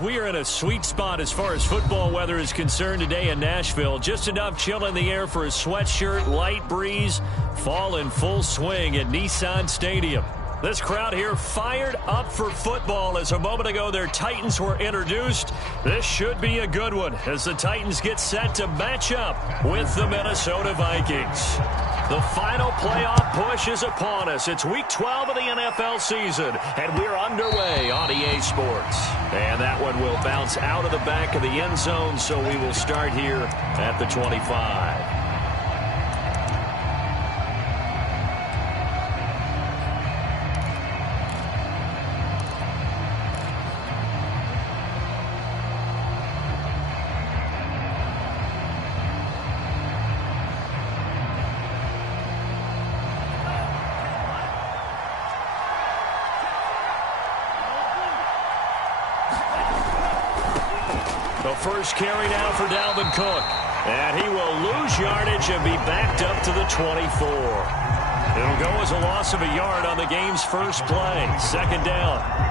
We are in a sweet spot as far as football weather is concerned today in Nashville. Just enough chill in the air for a sweatshirt, light breeze, fall in full swing at Nissan Stadium. This crowd here fired up for football as a moment ago their Titans were introduced. This should be a good one as the Titans get set to match up with the Minnesota Vikings. The final playoff push is upon us. It's Week 12 of the NFL season, and we're underway on EA Sports. And that one will bounce out of the back of the end zone, so we will start here at the 25. First carry now for Dalvin Cook. And he will lose yardage and be backed up to the 24. It'll go as a loss of a yard on the game's first play. Second down.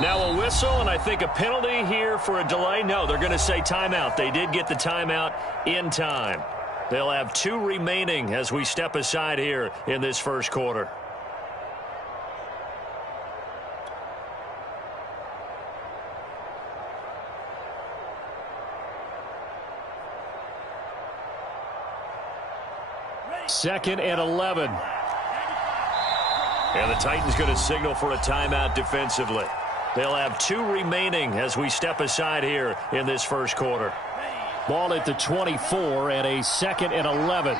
Now a whistle, and I think a penalty here for a delay. No, they're going to say timeout. They did get the timeout in time. They'll have 2 remaining as we step aside here in this first quarter. Second and 11. And the Titans going to signal for a timeout defensively. They'll have 2 remaining as we step aside here in this first quarter. Ball at the 24 and a second and 11.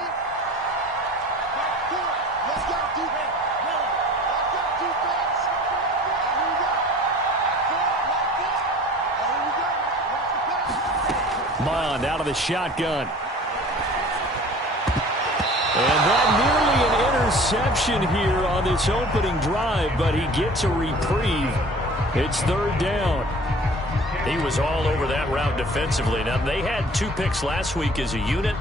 Mond out of the shotgun. And that nearly an interception here on this opening drive, but he gets a reprieve. It's third down. He was all over that route defensively. Now, they had 2 picks last week as a unit.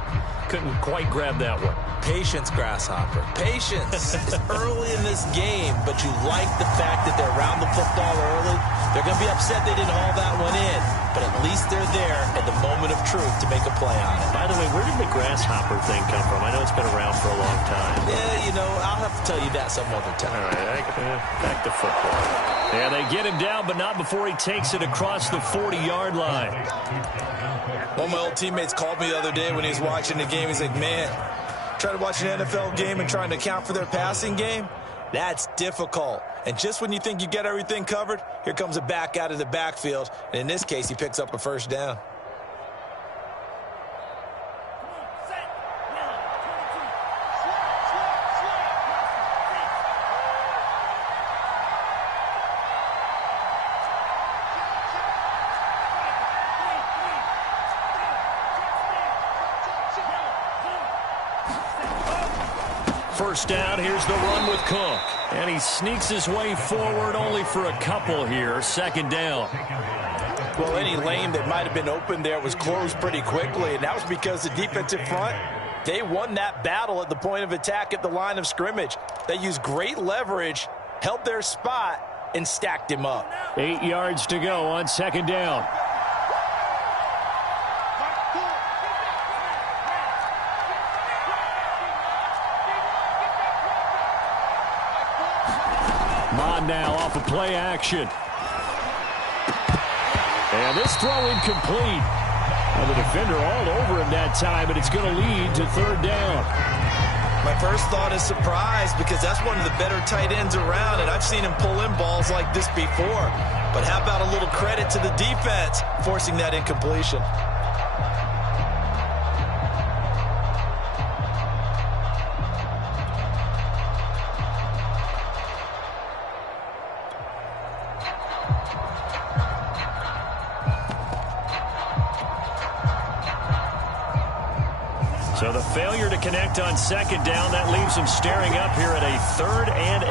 Couldn't quite grab that one. Patience, Grasshopper. Patience. It's early in this game, but you like the fact that they're around the football early. They're going to be upset they didn't haul that one in, but at least they're there at the moment of truth to make a play on it. By the way, where did the Grasshopper thing come from? I know it's been around for a long time. Yeah, you know, I'll have to tell you that some other time. All right, back to football. Yeah, they get him down, but not before he takes it across the 40-yard line. One of my old teammates called me the other day when he was watching the game. He's like, man, trying to watch an NFL game and trying to account for their passing game? That's difficult. And just when you think you get everything covered, here comes a back out of the backfield. And in this case, he picks up a first down. First down, here's the run with Cook. And he sneaks his way forward only for a couple here. Second down. Well, any lane that might have been open there was closed pretty quickly, and that was because the defensive front, they won that battle at the point of attack at the line of scrimmage. They used great leverage, held their spot, and stacked him up. 8 yards to go on second down. Mond now off of play action. And this throw incomplete. And the defender all over him that time, and it's going to lead to third down. My first thought is surprise because that's one of the better tight ends around, and I've seen him pull in balls like this before. But how about a little credit to the defense forcing that incompletion? With a failure to connect on second down, that leaves them staring up here at a 3rd and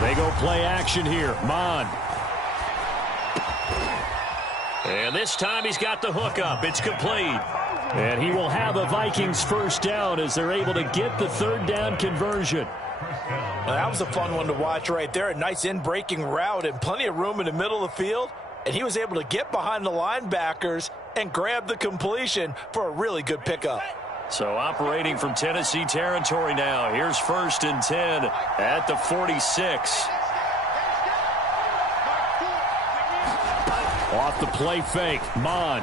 8. They go play action here. Mond. And this time he's got the hook up. It's complete. And he will have a Vikings first down as they're able to get the 3rd down conversion. Well, that was a fun one to watch right there. A nice in-breaking route and plenty of room in the middle of the field. And he was able to get behind the linebackers and grab the completion for a really good pickup. So operating from Tennessee territory now. Here's 1st and 10 at the 46. Off the play fake, Mond.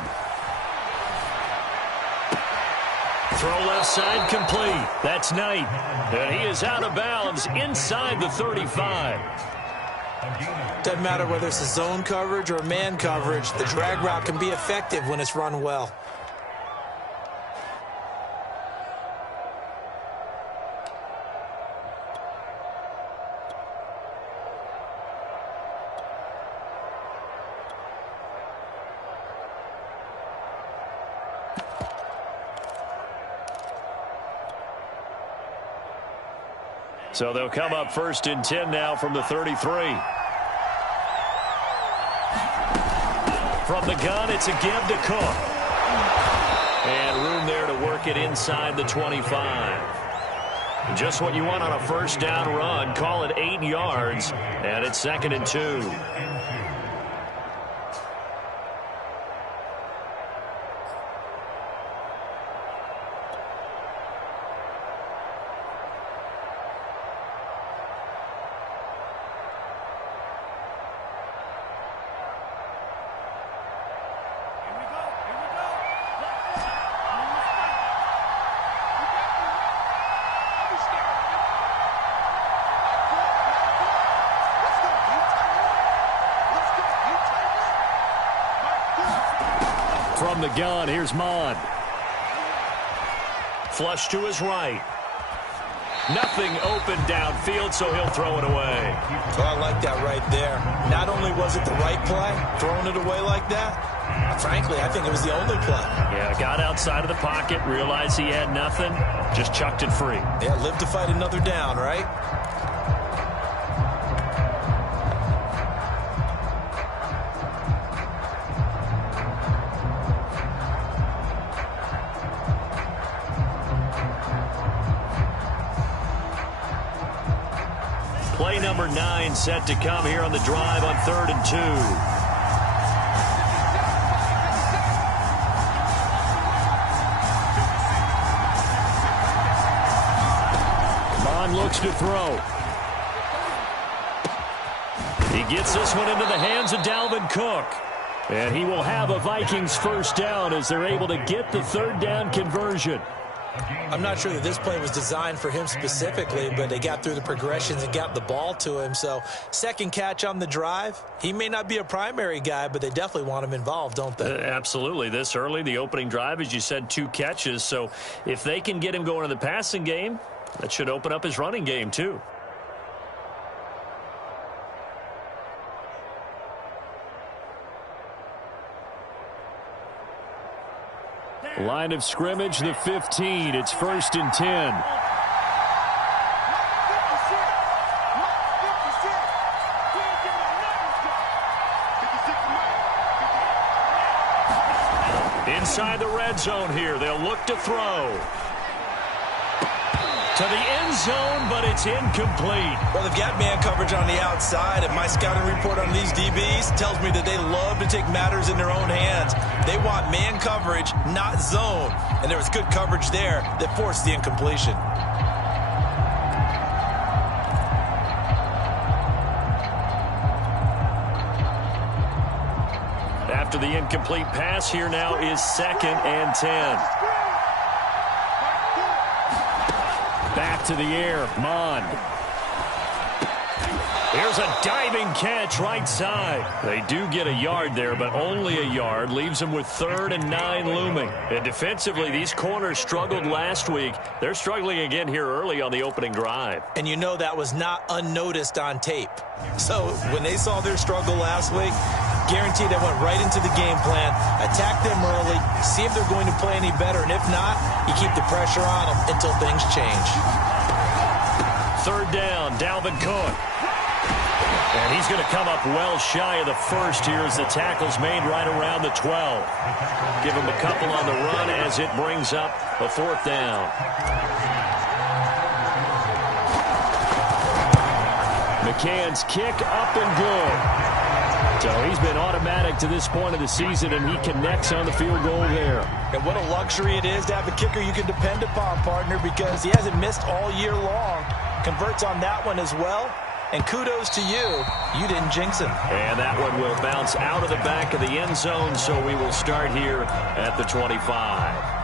Throw left side complete. That's Knight. And he is out of bounds inside the 35. Doesn't matter whether it's a zone coverage or man coverage. The drag route can be effective when it's run well. So they'll come up 1st and 10 now from the 33. From the gun, it's a give to Cook. And room there to work it inside the 25. Just what you want on a first down run. Call it 8 yards. And it's 2nd and 2. From the gun, here's Mond. Flush to his right. Nothing open downfield, so he'll throw it away. Oh, I like that right there. Not only was it the right play, throwing it away like that, frankly, I think it was the only play. Yeah, got outside of the pocket, realized he had nothing, just chucked it free. Yeah, live to fight another down, right? Play number 9 set to come here on the drive on 3rd and 2. Mond looks to throw. He gets this one into the hands of Dalvin Cook. And he will have a Vikings first down as they're able to get the 3rd down conversion. I'm not sure that this play was designed for him specifically, but they got through the progressions and got the ball to him. So, second catch on the drive. He may not be a primary guy, but they definitely want him involved, don't they? Absolutely. This early, the opening drive, as you said, 2 catches. So, if they can get him going in the passing game, that should open up his running game, too. Line of scrimmage, the 15. It's 1st and 10. Inside the red zone here. They'll look to throw. To the end zone, but it's incomplete. Well, they've got man coverage on the outside, and my scouting report on these DBs tells me that they love to take matters in their own hands. They want man coverage, not zone. And there was good coverage there that forced the incompletion. After the incomplete pass, here now is 2nd and 10. Back to the air, Mond. Here's a diving catch right side. They do get a yard there, but only a yard. Leaves them with 3rd and 9 looming. And defensively, these corners struggled last week. They're struggling again here early on the opening drive. And you know that was not unnoticed on tape. So when they saw their struggle last week, guaranteed I went right into the game plan, attack them early, see if they're going to play any better, and if not, you keep the pressure on them until things change. Third down, Dalvin Cook. And he's going to come up well shy of the first here as the tackle's made right around the 12. Give him a couple on the run as it brings up a fourth down. McCann's kick up and good. So he's been automatic to this point of the season, and he connects on the field goal there. And what a luxury it is to have a kicker you can depend upon, partner, because he hasn't missed all year long. Converts on that one as well. And kudos to you. You didn't jinx him. And that one will bounce out of the back of the end zone, so we will start here at the 25.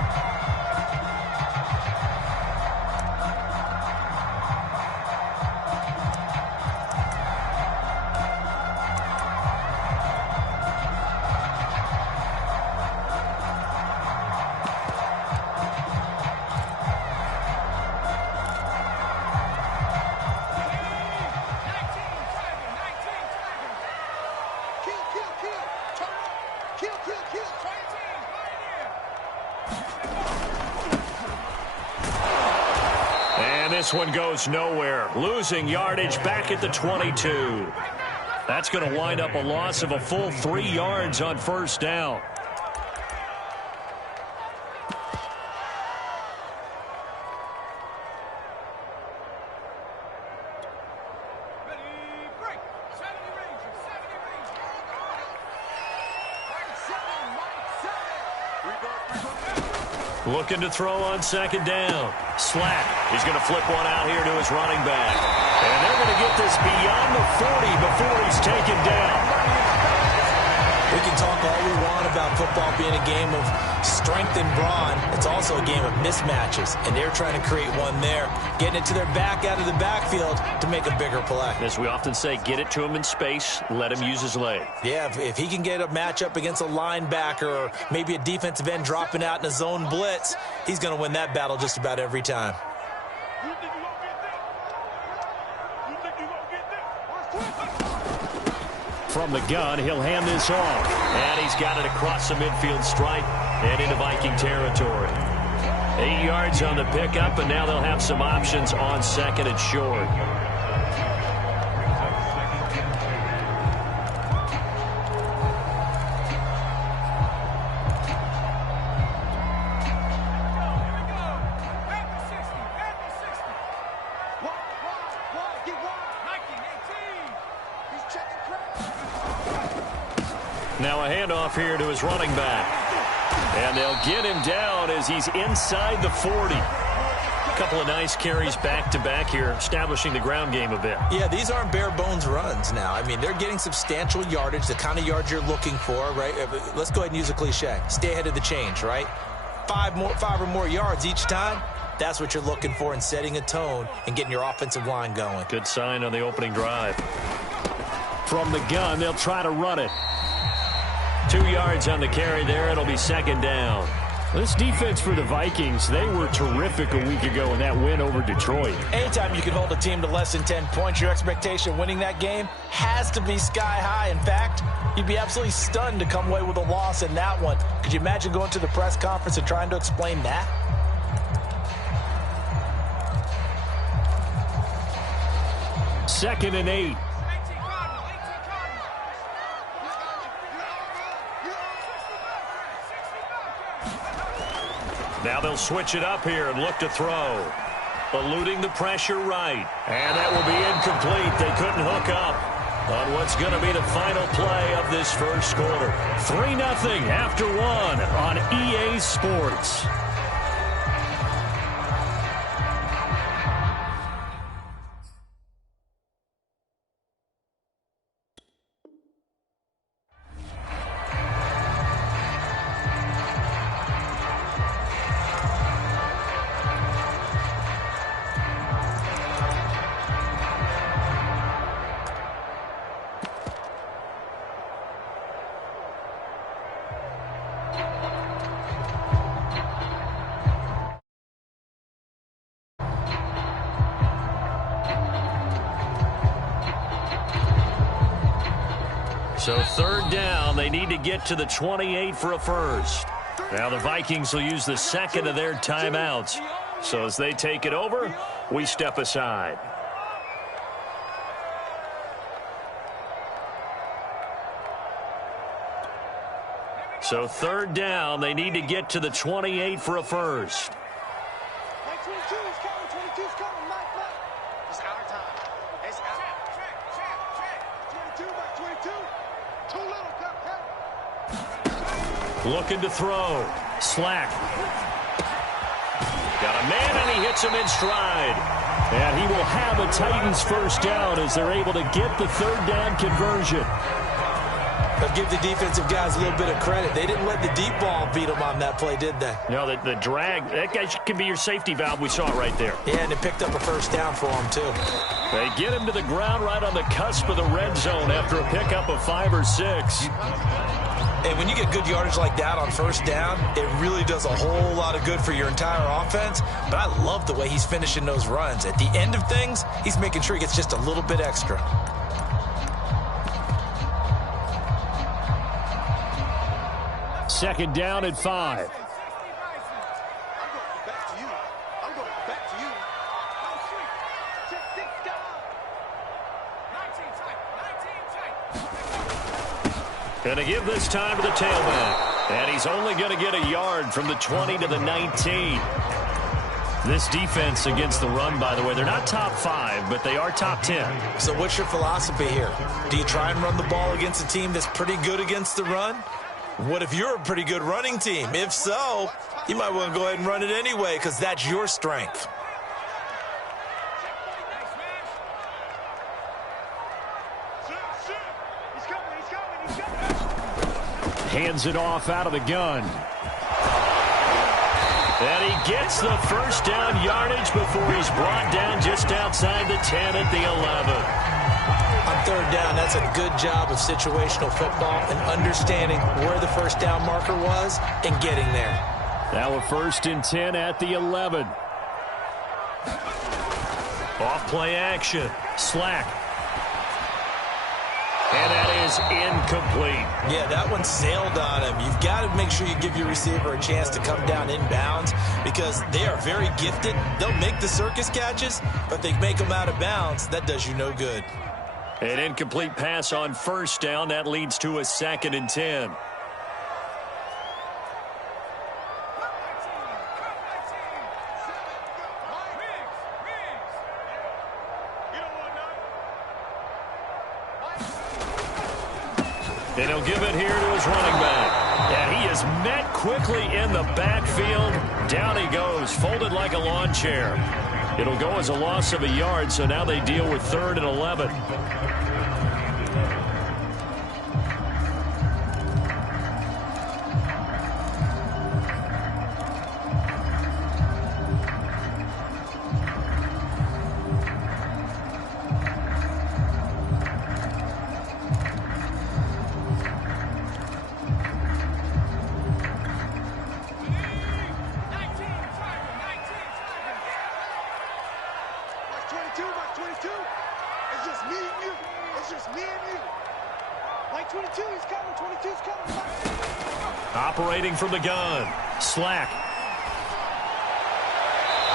This one goes nowhere. Losing yardage back at the 22. That's going to wind up a loss of a full 3 yards on first down. Looking to throw on second down. Slack. He's going to flip one out here to his running back. And they're going to get this beyond the 40 before he's taken down. We can talk all we want about football being a game of strength and brawn. It's also a game of mismatches, and they're trying to create one there, getting it to their back out of the backfield to make a bigger play. As we often say, get it to him in space, let him use his leg. Yeah, if he can get a matchup against a linebacker or maybe a defensive end dropping out in a zone blitz, he's going to win that battle just about every time. From the gun, he'll hand this off. And he's got it across the midfield stripe and into Viking territory. 8 yards on the pickup, and now they'll have some options on second and short. Now a handoff here to his running back. And they'll get him down as he's inside the 40. A couple of nice carries back-to-back here, establishing the ground game a bit. Yeah, these aren't bare-bones runs now. I mean, they're getting substantial yardage, the kind of yards you're looking for, right? Let's go ahead and use a cliche. Stay ahead of the change, right? 5 or more yards each time. That's what you're looking for in setting a tone and getting your offensive line going. Good sign on the opening drive. From the gun, they'll try to run it. 2 yards on the carry there. It'll be second down. This defense for the Vikings, they were terrific a week ago in that win over Detroit. Anytime you can hold a team to less than 10 points, your expectation of winning that game has to be sky high. In fact, you'd be absolutely stunned to come away with a loss in that one. Could you imagine going to the press conference and trying to explain that? Second and 8. Now they'll switch it up here and look to throw. Eluding the pressure right. And that will be incomplete. They couldn't hook up on what's going to be the final play of this first quarter. 3-0 after one on EA Sports. So third down, they need to get to the 28 for a first. Now the Vikings will use the second of their timeouts. So as they take it over, we step aside. So third down, they need to get to the 28 for a first. 22 is coming, 22 is coming, Mike. It's our time. It's our check. 22 by 22. Too little, cut. Looking to throw. Slack. Got a man, and he hits him in stride. And he will have a Titans first down as they're able to get the third down conversion. But give the defensive guys a little bit of credit. They didn't let the deep ball beat them on that play, did they? No, the drag, that guy can be your safety valve. We saw it right there. Yeah, and it picked up a first down for them, too. They get him to the ground right on the cusp of the red zone after a pickup of 5 or 6. And when you get good yardage like that on first down, it really does a whole lot of good for your entire offense. But I love the way he's finishing those runs. At the end of things, he's making sure he gets just a little bit extra. Second down at 5. Going to give this time to the tailback. And he's only going to get a yard from the 20 to the 19. This defense against the run, by the way, they're not top 5, but they are top 10. So what's your philosophy here? Do you try and run the ball against a team that's pretty good against the run? What if you're a pretty good running team? If so, you might want to go ahead and run it anyway because that's your strength. Hands it off out of the gun. And he gets the first down yardage before he's brought down just outside the 10 at the 11. On third down, that's a good job of situational football and understanding where the first down marker was and getting there. Now a 1st and 10 at the 11. Off play action. Slack. And that is incomplete. Yeah, that one sailed on him. You've got to make sure you give your receiver a chance to come down inbounds because they are very gifted. They'll make the circus catches, but they make them out of bounds. That does you no good. An incomplete pass on first down. That leads to a 2nd and 10. And he'll give it here to his running back. And he is met quickly in the backfield. Down he goes, folded like a lawn chair. It'll go as a loss of a yard, so now they deal with 3rd and 11. Operating from the gun. Slack.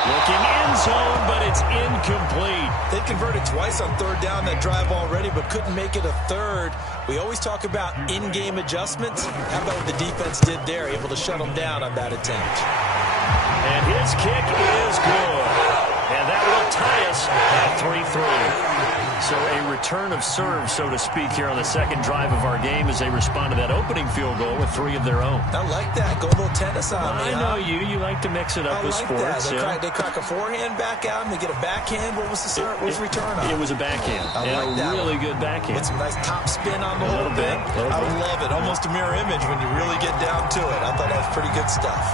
Looking end zone, but it's incomplete. They converted twice on third down that drive already, but couldn't make it a third. We always talk about in-game adjustments. How about what the defense did there, able to shut them down on that attempt? And his kick is good. And that will tie us at 3-3. So a return of serve, so to speak, here on the second drive of our game as they respond to that opening field goal with 3 of their own. I like that. Go a little tennis on me. I know you. You like to mix it up with sports. They crack a forehand back out and they get a backhand. What was the serve? What was the return on? It was a backhand. I like that. Really good backhand. With some nice top spin on the whole thing. I love it. Almost a mirror image when you really get down to it. I thought that was pretty good stuff.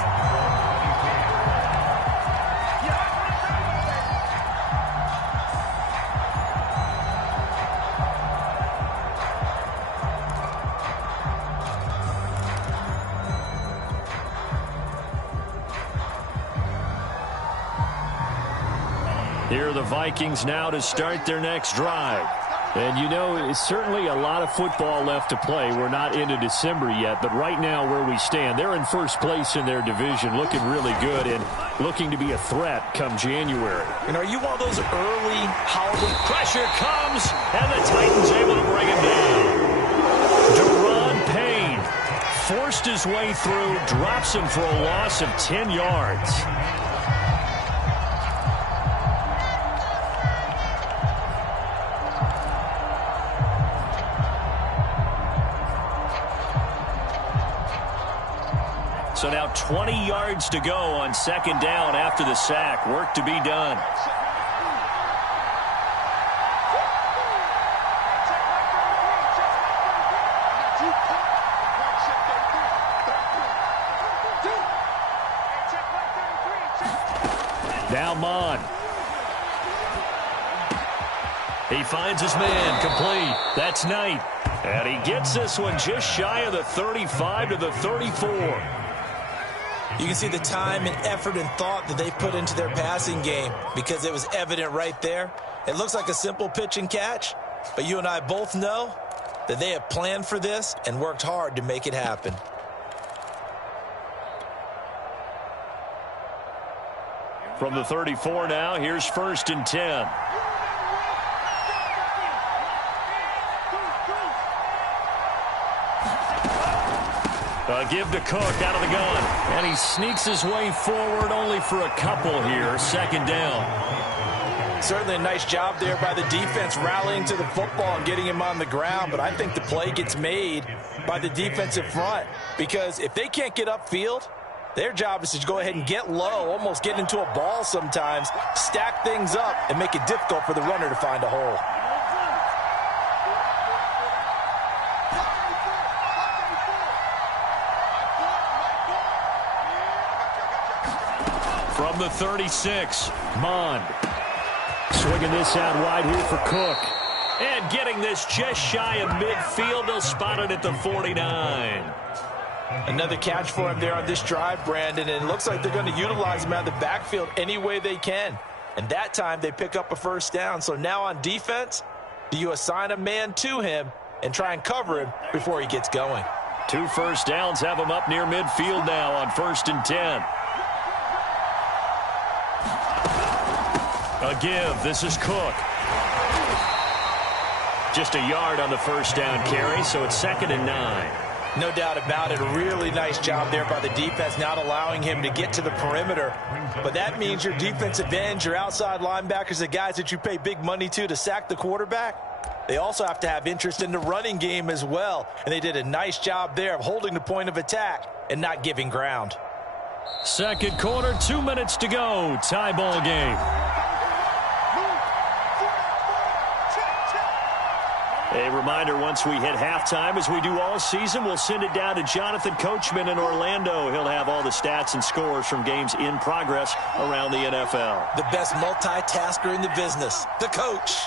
Here are the Vikings now to start their next drive. And, you know, it's certainly a lot of football left to play. We're not into December yet, but right now where we stand, they're in first place in their division, looking really good and looking to be a threat come January. And are you one of those early holiday... Pressure comes, and the Titans able to bring him down. Deron Payne forced his way through, drops him for a loss of 10 yards. So now 20 yards to go on second down after the sack. Work to be done. Now Mon. He finds his man complete. That's Knight. And he gets this one just shy of the 35 to the 34. You can see the time and effort and thought that they put into their passing game because it was evident right there. It looks like a simple pitch and catch, but you and I both know that they have planned for this and worked hard to make it happen. From the 34 now, here's 1st and 10. Give to Cook out of the gun. And he sneaks his way forward only for a couple here. Second down. Certainly a nice job there by the defense rallying to the football and getting him on the ground. But I think the play gets made by the defensive front. Because if they can't get upfield, their job is to go ahead and get low, almost get into a ball sometimes, stack things up, and make it difficult for the runner to find a hole. From the 36, Mond. Swinging this out wide here for Cook. And getting this just shy of midfield. They'll spot it at the 49. Another catch for him there on this drive, Brandon, and it looks like they're going to utilize him out of the backfield any way they can. And that time they pick up a first down. So now on defense, do you assign a man to him and try and cover him before he gets going? 2 first downs have him up near midfield now on 1st and 10. A give. This is Cook. Just a yard on the first down carry, so it's 2nd and 9. No doubt about it. A really nice job there by the defense, not allowing him to get to the perimeter. But that means your defensive ends, your outside linebackers, the guys that you pay big money to sack the quarterback, they also have to have interest in the running game as well. And they did a nice job there of holding the point of attack and not giving ground. Second quarter, 2 minutes to go. Tie ball game. A reminder, once we hit halftime, as we do all season, we'll send it down to Jonathan Coachman in Orlando. He'll have all the stats and scores from games in progress around the NFL. The best multitasker in the business, the coach.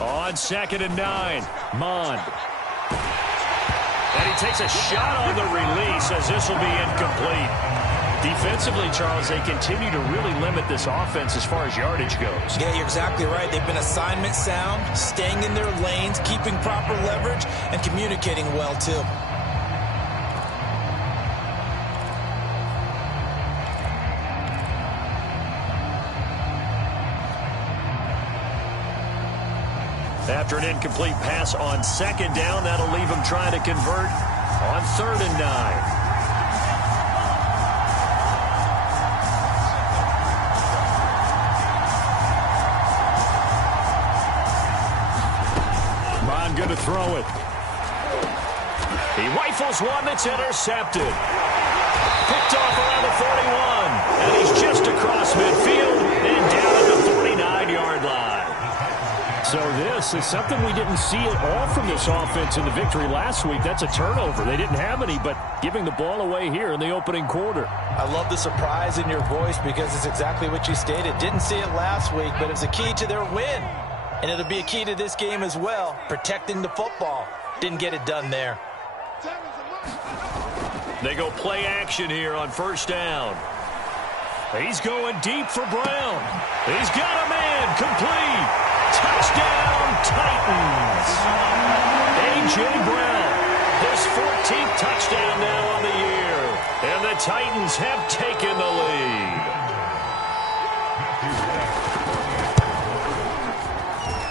On 2nd and 9, Mond. And he takes a shot on the release as this will be incomplete. Defensively, Charles, they continue to really limit this offense as far as yardage goes. Yeah, you're exactly right. They've been assignment sound, staying in their lanes, keeping proper leverage, and communicating well, too. After an incomplete pass on 2nd down, that'll leave him trying to convert on 3rd and 9. Mon going to throw it. He rifles one that's intercepted. Picked off around the 41. And he's just across midfield and down at the 49-yard line. So this is something we didn't see at all from this offense in the victory last week. That's a turnover. They didn't have any, but giving the ball away here in the opening quarter. I love the surprise in your voice because it's exactly what you stated. Didn't see it last week, but it was a key to their win. And it'll be a key to this game as well, protecting the football. Didn't get it done there. They go play action here on first down. He's going deep for Brown. He's got a man, complete. Touchdown, Titans. A.J. Brown, his 14th touchdown now on the year. And the Titans have taken the lead.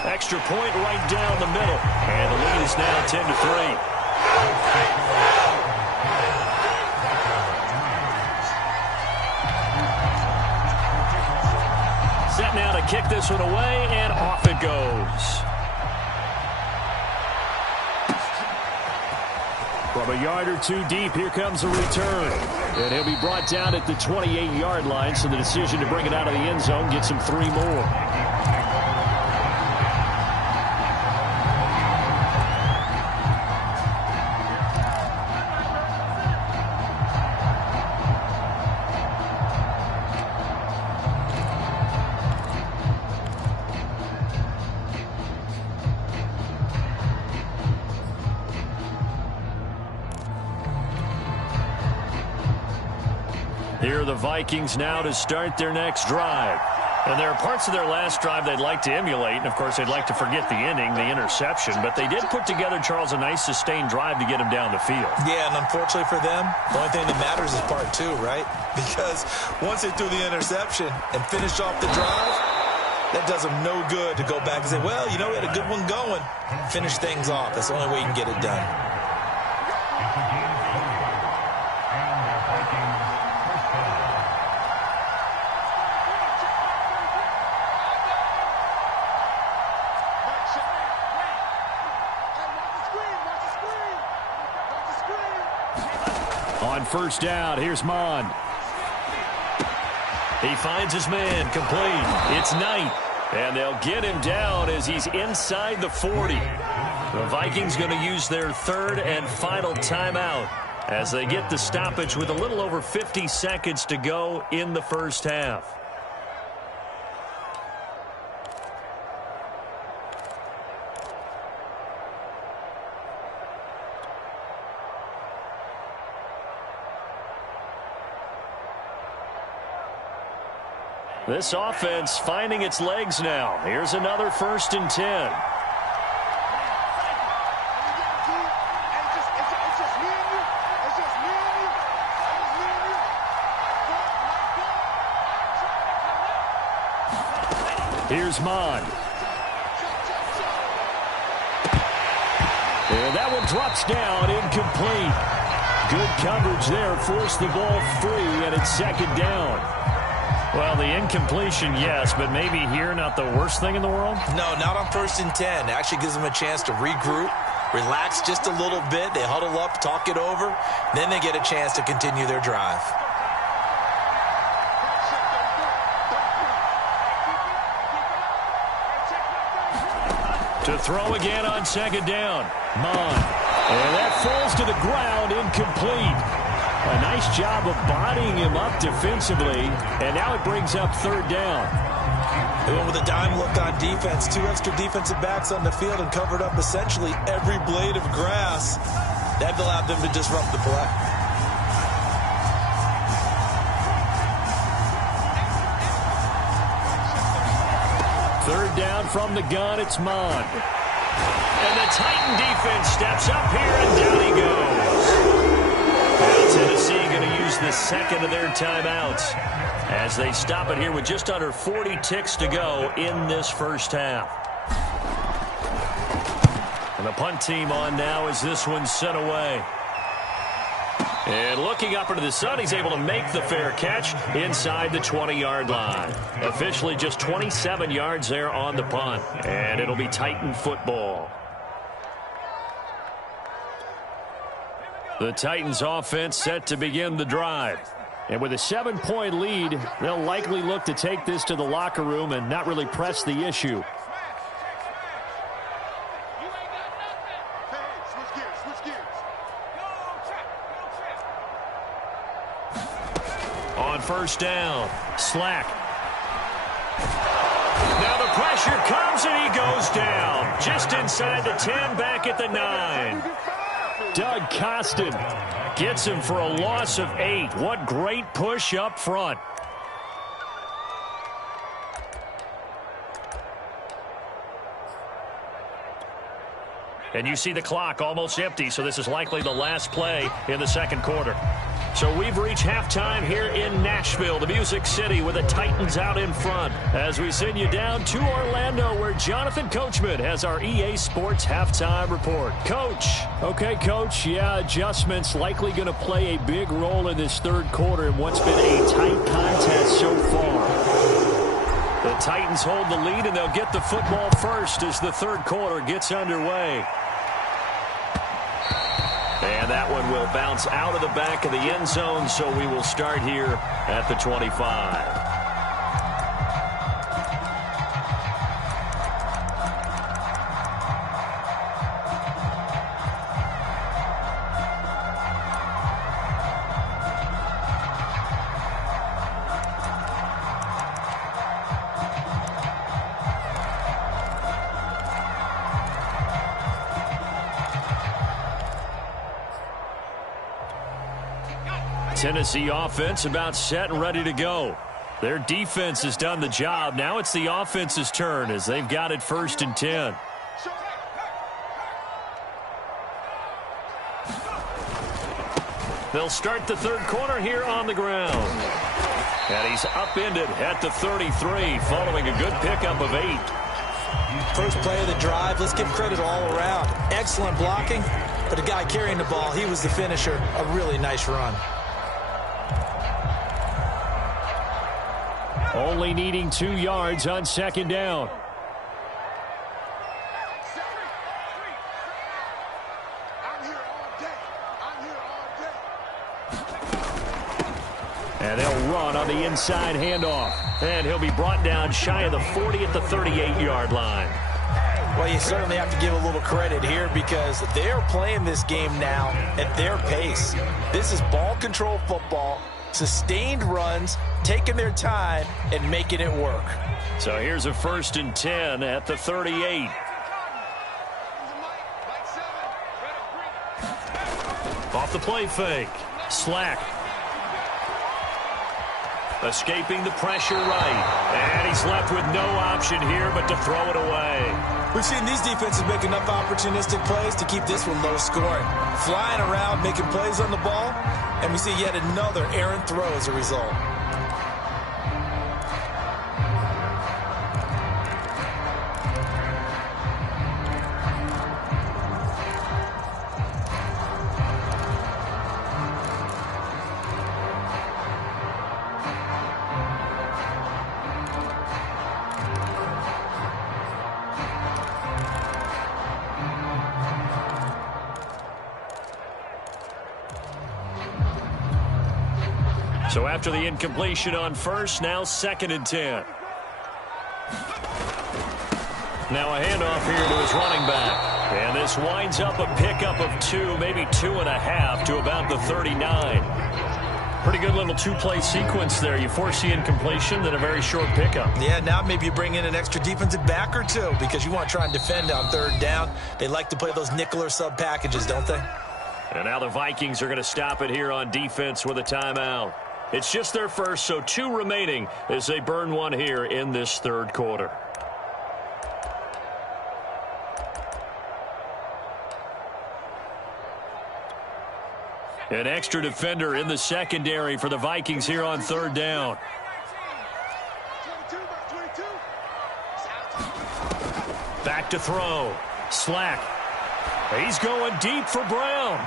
Extra point right down the middle. And the lead is now 10-3. Set now to kick this one away, and off it goes. From a yard or two deep, here comes a return. And he'll be brought down at the 28-yard line, so the decision to bring it out of the end zone gets him 3 more. Here are the Vikings now to start their next drive. And there are parts of their last drive they'd like to emulate. And, of course, they'd like to forget the inning, the interception. But they did put together, Charles, a nice sustained drive to get him down the field. Yeah, and unfortunately for them, the only thing that matters is part 2, right? Because once they threw the interception and finished off the drive, that does them no good to go back and say, well, you know, we had a good one going. Finish things off. That's the only way you can get it done. On first down, here's Mond. He finds his man, complete. It's Knight, and they'll get him down as he's inside the 40. The Vikings going to use their third and final timeout as they get the stoppage with a little over 50 seconds to go in the first half. This offense finding its legs now. Here's another 1st and 10. Here's Mond. And that one drops down, incomplete. Good coverage there, forced the ball free, and it's 2nd down. Well, the incompletion, yes, but maybe here not the worst thing in the world? No, not on 1st and 10. It actually gives them a chance to regroup, relax just a little bit. They huddle up, talk it over. Then they get a chance to continue their drive. To throw again on 2nd down. Mond. And that falls to the ground, incomplete. A nice job of bodying him up defensively, and now it brings up 3rd down. They went with a dime look on defense. 2 extra defensive backs on the field and covered up essentially every blade of grass. That allowed them to disrupt the play. Third down from the gun, it's Mond. And the Titan defense steps up here, and down he goes. Well, Tennessee going to use the 2nd of their timeouts as they stop it here with just under 40 ticks to go in this first half. And the punt team on now as this one's sent away. And looking up into the sun, he's able to make the fair catch inside the 20-yard line. Officially just 27 yards there on the punt. And it'll be Titan football. The Titans offense set to begin the drive. And with a 7-point lead, they'll likely look to take this to the locker room and not really press the issue. On first down, Slack. Now the pressure comes, and he goes down. Just inside the 10, back at the 9. Doug Costin gets him for a loss of 8. What great push up front. And you see the clock almost empty, so this is likely the last play in the second quarter. So we've reached halftime here in Nashville, the Music City, with the Titans out in front. As we send you down to Orlando, where Jonathan Coachman has our EA Sports halftime report. Coach. Okay, Coach. Yeah, adjustments likely going to play a big role in this third quarter in what's been a tight contest so far. The Titans hold the lead, and they'll get the football first as the third quarter gets underway. And that one will bounce out of the back of the end zone, so we will start here at the 25. Tennessee offense about set and ready to go. Their defense has done the job. Now it's the offense's turn as they've got it 1st and 10. They'll start the third quarter here on the ground. And he's upended at the 33 following a good pickup of 8. First play of the drive, let's give credit all around. Excellent blocking, but the guy carrying the ball, he was the finisher. A really nice run. Only needing 2 yards on second down. And they'll run on the inside handoff. And he'll be brought down shy of the 40 at the 38-yard line. Well, you certainly have to give a little credit here because they're playing this game now at their pace. This is ball control football. Sustained runs, taking their time, and making it work. So here's a 1st and 10 at the 38. Off the play fake. Slack. Escaping the pressure right. And he's left with no option here but to throw it away. We've seen these defenses make enough opportunistic plays to keep this one low scoring. Flying around, making plays on the ball, and we see yet another errant throw as a result. So after the incompletion on first, now 2nd and 10. Now a handoff here to his running back. And this winds up a pickup of 2, maybe 2.5 to about the 39. Pretty good little 2-play sequence there. You force the incompletion, then a very short pickup. Yeah, now maybe you bring in an extra defensive back or 2 because you want to try and defend on 3rd down. They like to play those nickel or sub packages, don't they? And now the Vikings are going to stop it here on defense with a timeout. It's just their first, so 2 remaining as they burn one here in this third quarter. An extra defender in the secondary for the Vikings here on 3rd down. Back to throw. Slack. He's going deep for Brown.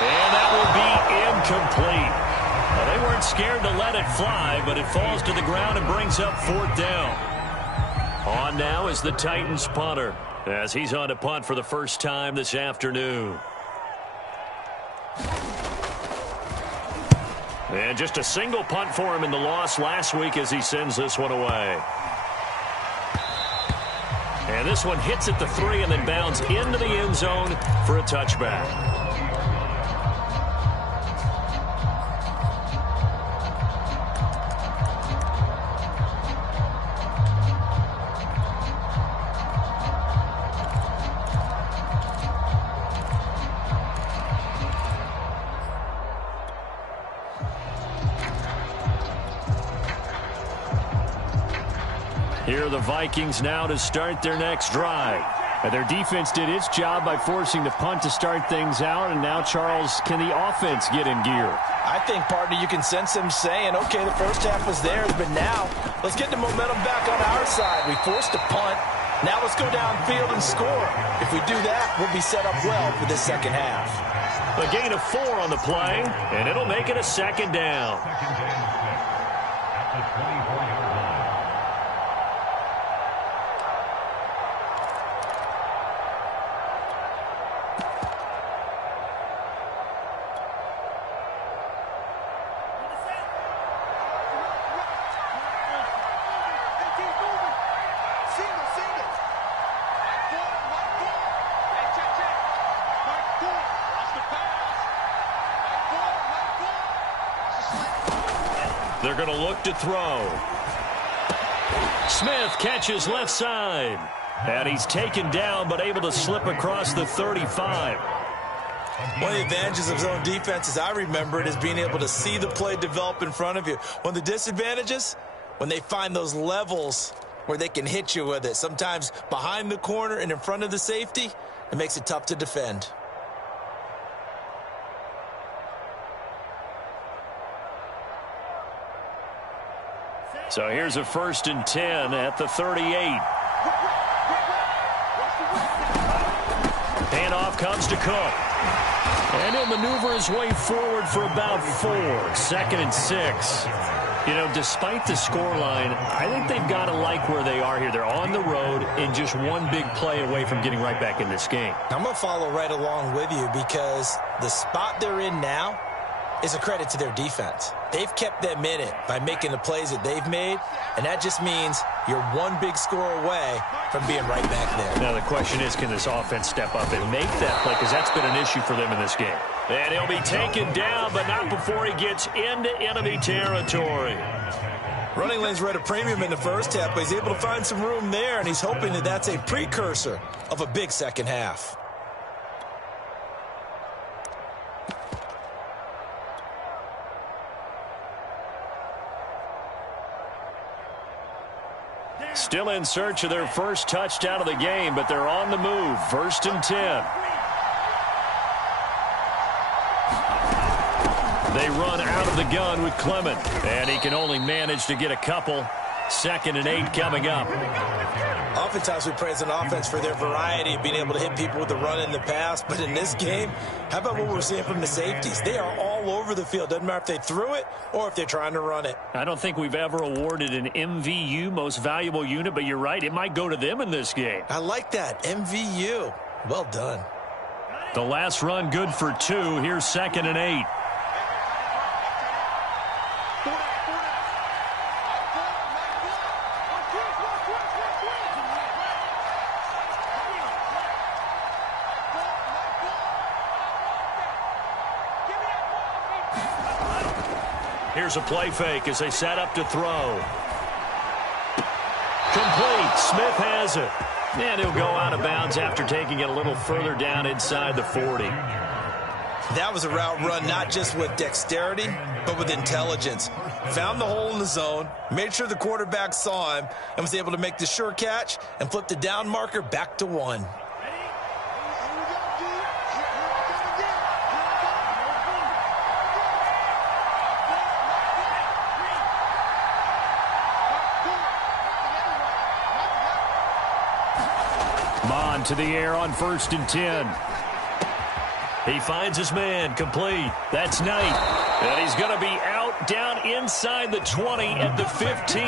And that will be incomplete. Well, they weren't scared to let it fly, but it falls to the ground and brings up 4th down. On now is the Titans punter as he's on to punt for the first time this afternoon. And just a single punt for him in the loss last week as he sends this one away. And this one hits at the 3 and then bounds into the end zone for a touchback. Here are the Vikings now to start their next drive. And their defense did its job by forcing the punt to start things out. And now, Charles, can the offense get in gear? I think, partner, you can sense them saying, okay, the first half was theirs, but now let's get the momentum back on our side. We forced a punt. Now let's go downfield and score. If we do that, we'll be set up well for this second half. A gain of 4 on the play, and it'll make it a second down. At the 24-yard line. They're going to look to throw. Smith catches left side. And he's taken down but able to slip across the 35. One of the advantages of zone defense, as I remember it, is being able to see the play develop in front of you. One of the disadvantages, when they find those levels where they can hit you with it, sometimes behind the corner and in front of the safety, it makes it tough to defend. So here's a 1st and 10 at the 38. Handoff comes to Cook. And he'll maneuver his way forward for about 4. 2nd and 6. You know, despite the scoreline, I think they've got to like where they are here. They're on the road and just one big play away from getting right back in this game. I'm going to follow right along with you because the spot they're in now is a credit to their defense. They've kept them in it by making the plays that they've made, and that just means you're one big score away from being right back there. Now the question is, can this offense step up and make that play, because that's been an issue for them in this game. And he'll be taken down, but not before he gets into enemy territory. Running lanes were at a premium in the first half, but he's able to find some room there, and he's hoping that that's a precursor of a big second half. Still in search of their first touchdown of the game, but they're on the move. 1st and 10. They run out of the gun with Clement, and he can only manage to get a couple. 2nd and 8 coming up. Oftentimes we praise an offense for their variety of being able to hit people with the run and the pass, but in this game, how about what we're seeing from the safeties? They are all over the field. Doesn't matter if they threw it or if they're trying to run it. I don't think we've ever awarded an MVU, most valuable unit, but you're right, it might go to them in this game. I like that, MVU. Well done. The last run good for 2. Here's 2nd and 8. Here's a play fake as they set up to throw. Complete. Smith has it. And he'll go out of bounds after taking it a little further down inside the 40. That was a route run not just with dexterity, but with intelligence. Found the hole in the zone, made sure the quarterback saw him, and was able to make the sure catch and flip the down marker back to 1. Mon to the air on 1st and 10. He finds his man, complete. That's Knight. And he's going to be out down inside the 20 at the 15.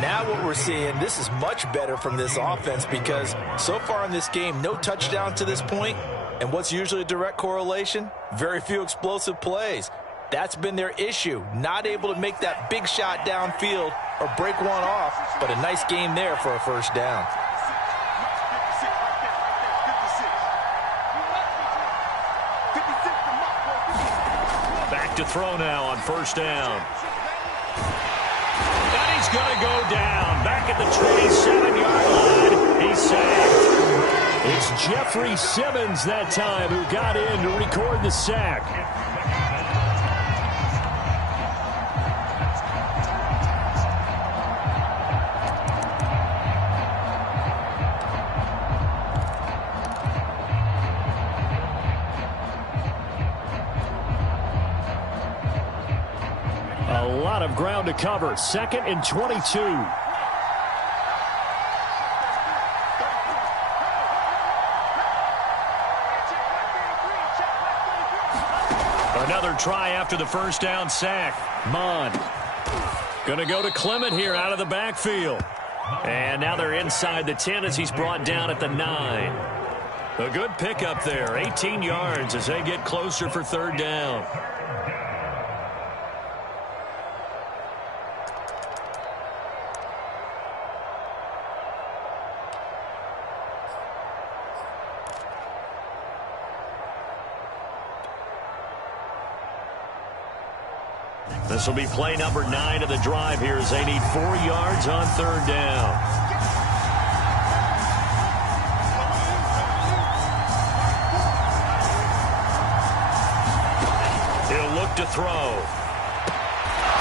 Now what we're seeing, this is much better from this offense because so far in this game, no touchdowns to this point. And what's usually a direct correlation? Very few explosive plays. That's been their issue, not able to make that big shot downfield or break one off, but a nice game there for a 1st down. Back to throw now on 1st down. And he's going to go down. Back at the 27-yard line. He's sacked. It's Jeffrey Simmons that time who got in to record the sack. have ground to cover. 2nd and 22. Another try after the first down sack. Mon. Going to go to Clement here out of the backfield. And now they're inside the 10 as he's brought down at the 9. A good pickup there. 18 yards as they get closer for 3rd down. This will be play number 9 of the drive here as they need 4 yards on 3rd down. He'll look to throw.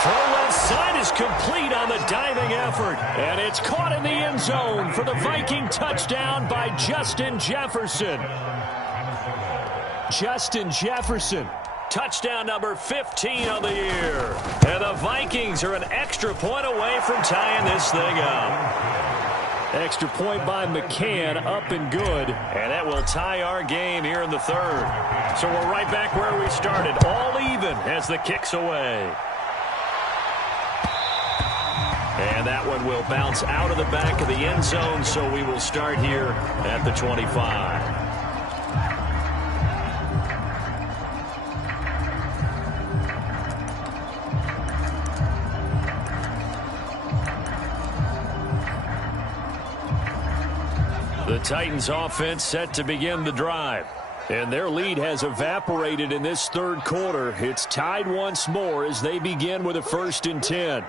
Throw left side is complete on the diving effort. And it's caught in the end zone for the Viking touchdown by Justin Jefferson. Justin Jefferson. Touchdown number 15 on the year. And the Vikings are an extra point away from tying this thing up. Extra point by McCann, up and good. And that will tie our game here in the 3rd. So we're right back where we started. All even as the kick's away. And that one will bounce out of the back of the end zone, so we will start here at the 25. The Titans offense set to begin the drive. And their lead has evaporated in this 3rd quarter. It's tied once more as they begin with a 1st and 10.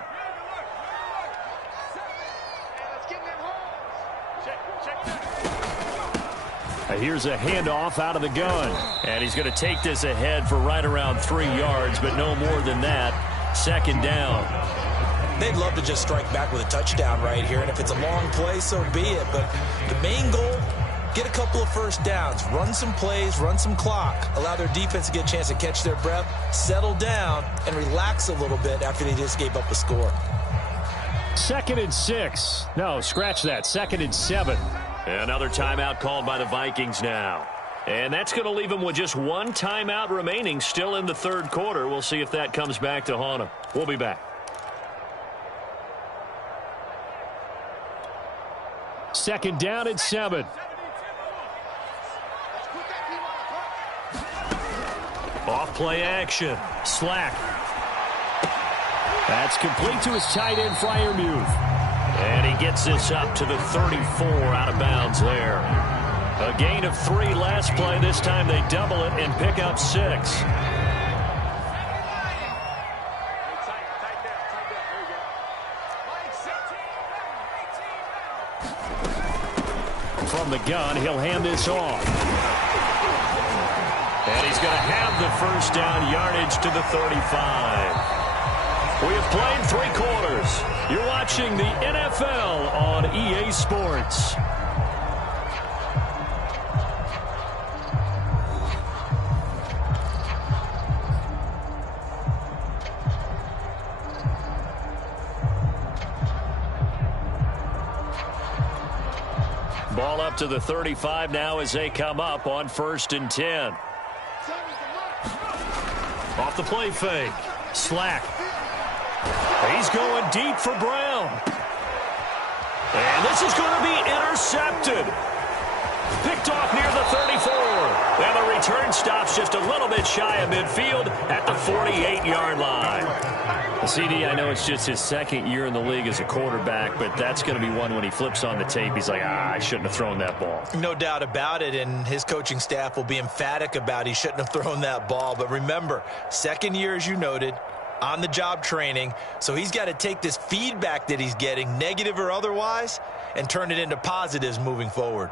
Here's a handoff out of the gun. And he's going to take this ahead for right around 3 yards, but no more than that. 2nd down. They'd love to just strike back with a touchdown right here, and if it's a long play, so be it. But the main goal, get a couple of first downs, run some plays, run some clock, allow their defense to get a chance to catch their breath, settle down, and relax a little bit after they just gave up a score. 2nd and 6. No, scratch that. 2nd and 7. Another timeout called by the Vikings now. And that's going to leave them with just one timeout remaining still in the 3rd quarter. We'll see if that comes back to haunt them. We'll be back. 2nd down and 7. Off play action. Slack. That's complete to his tight end, Freiermuth. And he gets this up to the 34 out of bounds there. A gain of 3 last play. This time they double it and pick up 6. From the gun, he'll hand this off. And he's going to have the first down, yardage to the 35. We have played 3 quarters. You're watching the NFL on EA Sports. Ball up to the 35 now as they come up on 1st and 10. Off the play fake. Slack. He's going deep for Brown. And this is going to be intercepted. Picked off near the 34. And the return stops just a little bit shy of midfield at the 48-yard line. CD, I know it's just his 2nd year in the league as a quarterback, but that's going to be one when he flips on the tape. He's like, I shouldn't have thrown that ball. No doubt about it, and his coaching staff will be emphatic about he shouldn't have thrown that ball. But remember, 2nd year, as you noted, on-the-job training, so he's got to take this feedback that he's getting, negative or otherwise, and turn it into positives moving forward.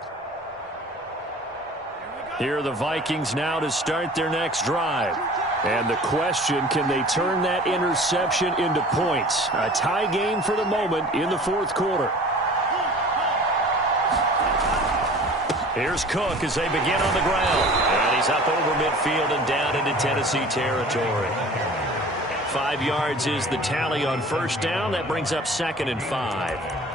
Here are the Vikings now to start their next drive. And the question, can they turn that interception into points? A tie game for the moment in the 4th quarter. Here's Cook as they begin on the ground. And he's up over midfield and down into Tennessee territory. 5 yards is the tally on first down. That brings up 2nd and 5.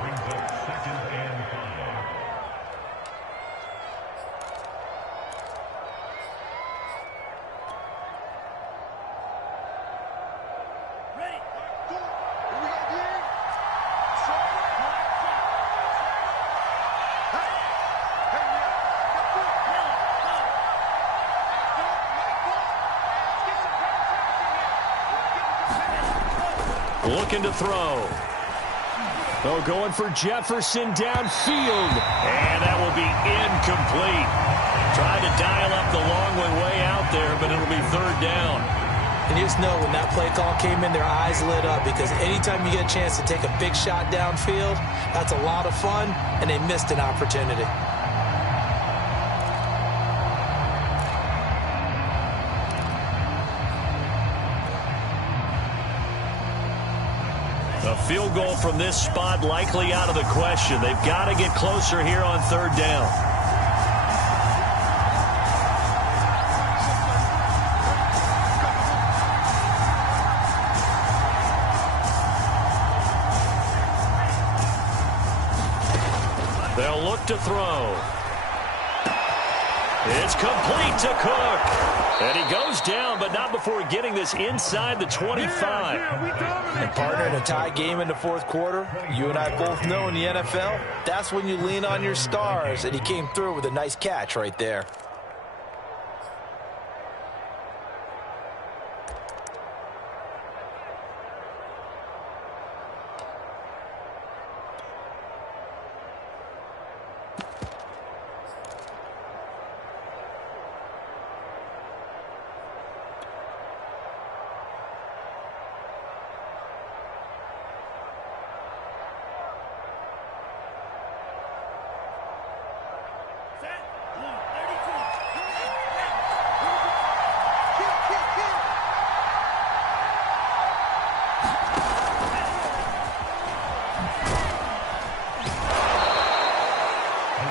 Looking to throw. Oh, going for Jefferson downfield. And that will be incomplete. Tried to dial up the long way out there, but it'll be 3rd down. And you just know when that play call came in, their eyes lit up, because anytime you get a chance to take a big shot downfield, that's a lot of fun, and they missed an opportunity. A field goal from this spot likely out of the question. They've got to get closer here on 3rd down. They'll look to throw. It's complete to Cook. And he goes down, but not before getting this inside the 25. And partner, in a tie game in the 4th quarter, you and I both know in the NFL, that's when you lean on your stars, and he came through with a nice catch right there.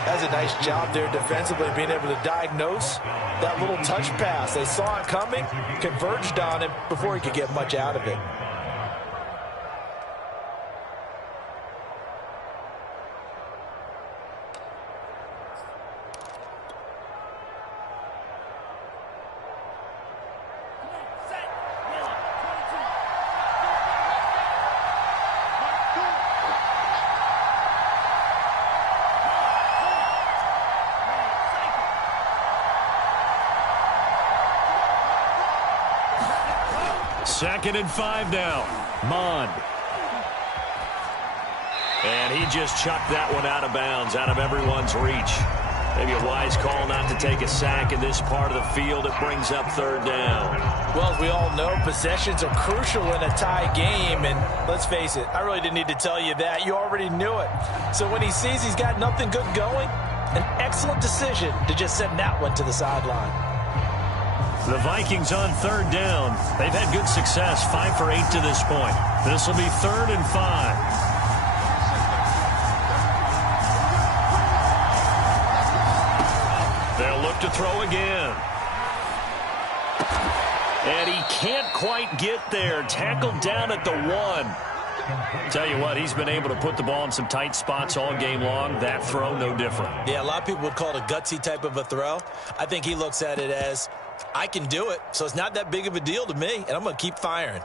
That's a nice job there defensively, being able to diagnose that little touch pass. They saw it coming, converged on it before he could get much out of it. Second and 5 now. Mond. And he just chucked that one out of bounds, out of everyone's reach. Maybe a wise call not to take a sack in this part of the field. It brings up 3rd down. Well, as we all know, possessions are crucial in a tie game. And let's face it, I really didn't need to tell you that. You already knew it. So when he sees he's got nothing good going, an excellent decision to just send that one to the sideline. The Vikings on 3rd down. They've had good success, 5 for 8 to this point. This will be 3rd and 5. They'll look to throw again. And he can't quite get there. Tackled down at the 1. Tell you what, he's been able to put the ball in some tight spots all game long. That throw, no different. Yeah, a lot of people would call it a gutsy type of a throw. I think he looks at it as, I can do it, so it's not that big of a deal to me, and I'm going to keep firing.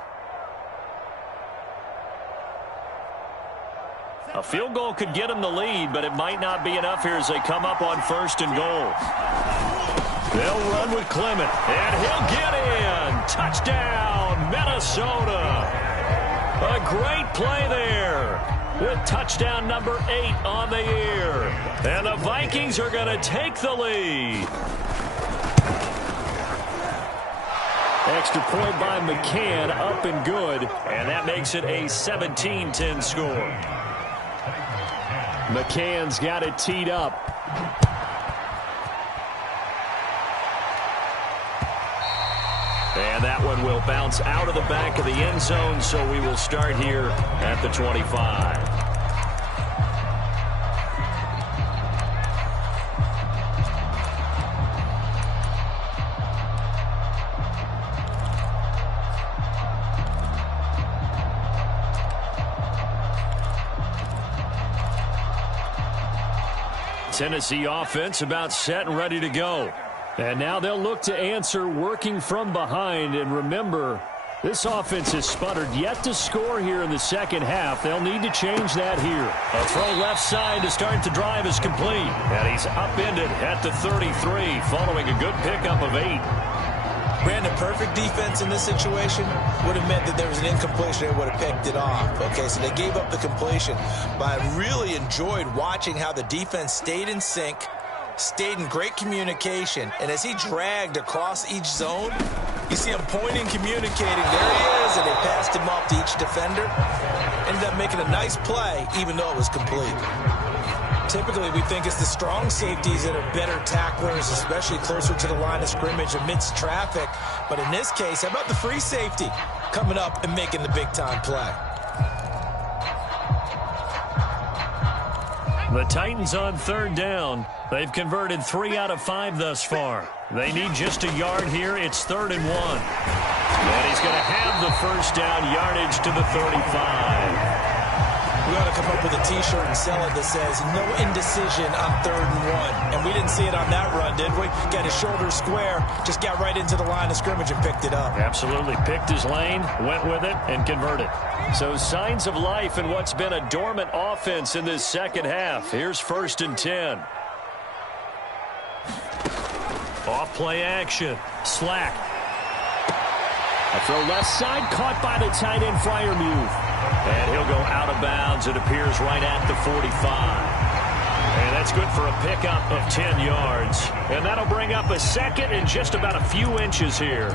A field goal could get him the lead, but it might not be enough here as they come up on 1st and goal. They'll run with Clement, and he'll get in. Touchdown, Minnesota. A great play there with touchdown number 8 on the year. And the Vikings are going to take the lead. Extra point by McCann, up and good. And that makes it a 17-10 score. McCann's got it teed up. And that one will bounce out of the back of the end zone, so we will start here at the 25. Tennessee offense about set and ready to go. And now they'll look to answer working from behind. And remember, this offense has sputtered yet to score here in the second half. They'll need to change that here. A throw left side to start the drive is complete. And he's upended at the 33 following a good pickup of 8. Brandon, perfect defense in this situation would have meant that there was an incompletion and would have picked it off. Okay, so they gave up the completion. But I really enjoyed watching how the defense stayed in sync, stayed in great communication, and as he dragged across each zone, you see him pointing, communicating. There he is, and they passed him off to each defender. Ended up making a nice play, even though it was complete. Typically, we think it's the strong safeties that are better tacklers, especially closer to the line of scrimmage amidst traffic. But in this case, how about the free safety coming up and making the big-time play? The Titans on third down. They've converted 3 out of 5 thus far. They need just a yard here. It's 3rd and 1. And he's going to have the first down, yardage to the 35. We ought to come up with a T-shirt and sell it that says, no indecision on 3rd and 1. And we didn't see it on that run, did we? Got his shoulder square, just got right into the line of scrimmage and picked it up. Absolutely. Picked his lane, went with it, and converted. So signs of life in what's been a dormant offense in this second half. Here's 1st and 10. Off play action. Slack. A throw left side, caught by the tight end, Freiermuth. And he'll go out of bounds. It appears right at the 45. And that's good for a pickup of 10 yards. And that'll bring up a second and just about a few inches here.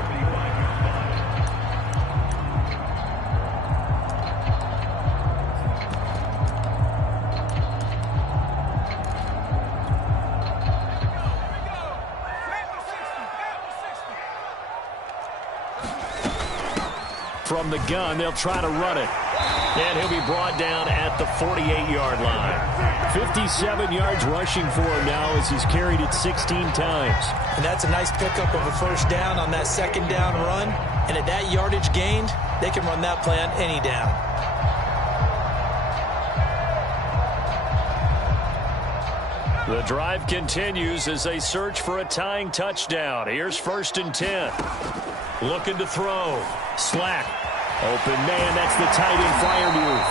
From the gun, they'll try to run it. And he'll be brought down at the 48-yard line. 57 yards rushing for him now as he's carried it 16 times. And that's a nice pickup of a first down on that second down run. And at that yardage gained, they can run that play on any down. The drive continues as they search for a tying touchdown. Here's 1st and 10. Looking to throw. Slack. Open man, that's the tight end, Freiermuth.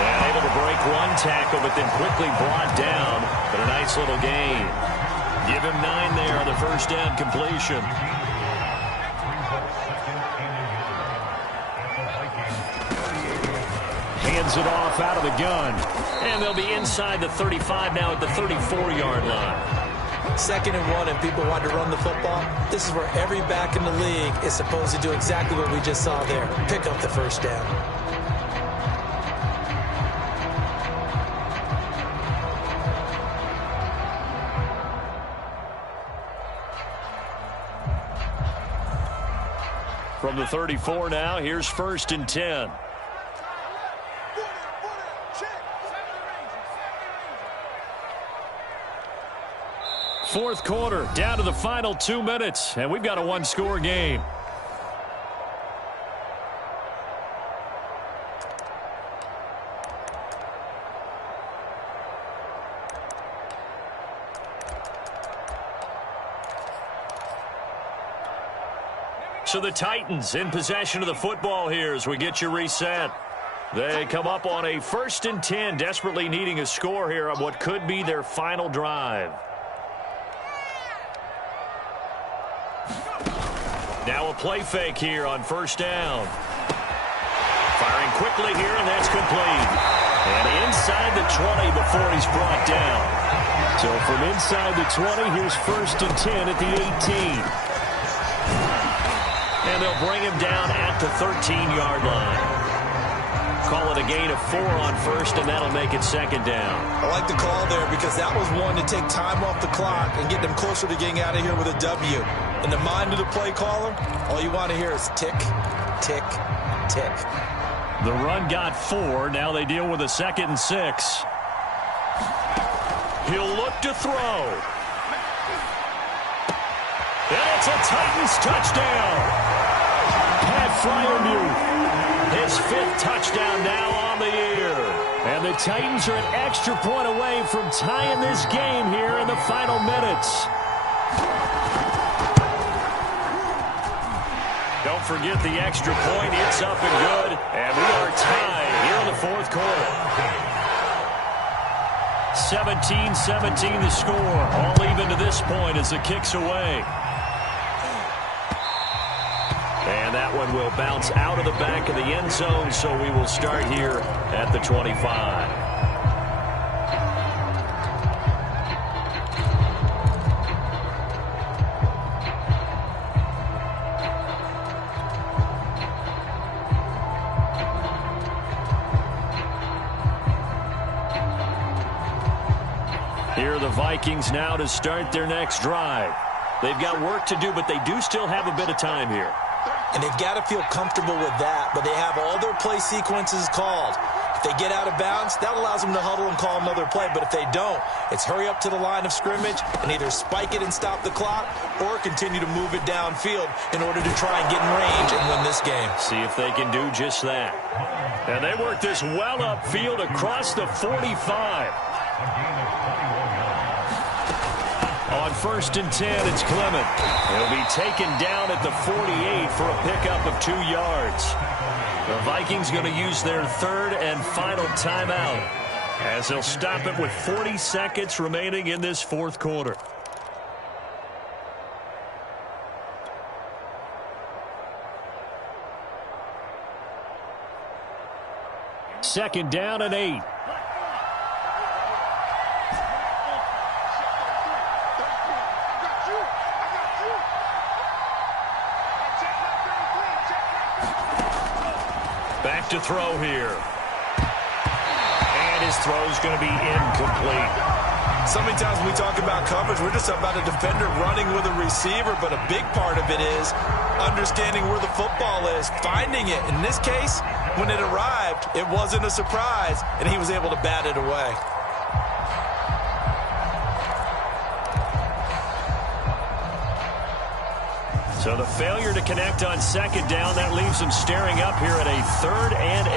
And able to break one tackle, but then quickly brought down. But a nice little gain. Give him 9 there on the first down completion. Hands it off out of the gun. And they'll be inside the 35 now at the 34-yard line. 2nd and 1 and people want to run the football. This is where every back in the league is supposed to do exactly what we just saw there. Pick up the first down. From the 34 now, here's 1st and 10. Fourth quarter, down to the final 2 minutes, and we've got a one-score game. So the Titans in possession of the football here as we get you reset. They come up on a 1st and 10, desperately needing a score here on what could be their final drive. Now a play fake here on 1st down. Firing quickly here, and that's complete. And inside the 20 before he's brought down. So from inside the 20, here's 1st and 10 at the 18. And they'll bring him down at the 13-yard line. Call it a gain of 4 on 1st, and that'll make it 2nd down. I like the call there because that was one to take time off the clock and get them closer to getting out of here with a W. In the mind of the play caller, all you want to hear is tick, tick, tick. The run got 4. Now they deal with a 2nd and 6. He'll look to throw. And it's a Titans touchdown. Pat Freiermuth, his 5th touchdown now on the year. And the Titans are an extra point away from tying this game here in the final minutes. Don't forget the extra point. It's up and good. And we are tied here in the fourth quarter. 17-17 the score. All even to this point as the kick's away. And that one will bounce out of the back of the end zone, so we will start here at the 25. Here are the Vikings now to start their next drive. They've got work to do, but they do still have a bit of time here. And they've got to feel comfortable with that, but they have all their play sequences called. If they get out of bounds, that allows them to huddle and call another play. But if they don't, it's hurry up to the line of scrimmage and either spike it and stop the clock or continue to move it downfield in order to try and get in range and win this game. See if they can do just that. And they work this well upfield across the 45. On 1st and 10, it's Clement. He'll be taken down at the 48 for a pickup of 2 yards. The Vikings going to use their third and final timeout as they'll stop it with 40 seconds remaining in this fourth quarter. Second down and 8. Back to throw here. And his throw's going to be incomplete. So many times when we talk about coverage, we're just about a defender running with a receiver, but a big part of it is understanding where the football is, finding it. In this case, when it arrived, it wasn't a surprise, and he was able to bat it away. So the failure to connect on second down, that leaves them staring up here at a 3rd and 8.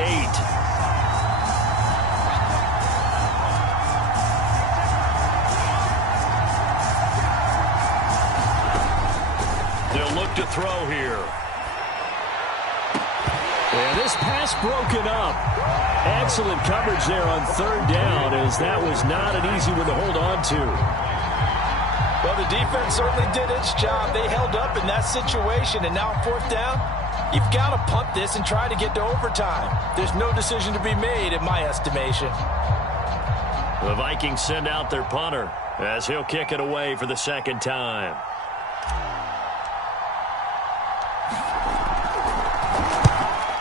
They'll look to throw here. And this pass broken up. Excellent coverage there on 3rd down, as that was not an easy one to hold on to. Well, the defense certainly did its job. They held up in that situation, and now 4th down, you've got to punt this and try to get to overtime. There's no decision to be made, in my estimation. The Vikings send out their punter as he'll kick it away for the second time.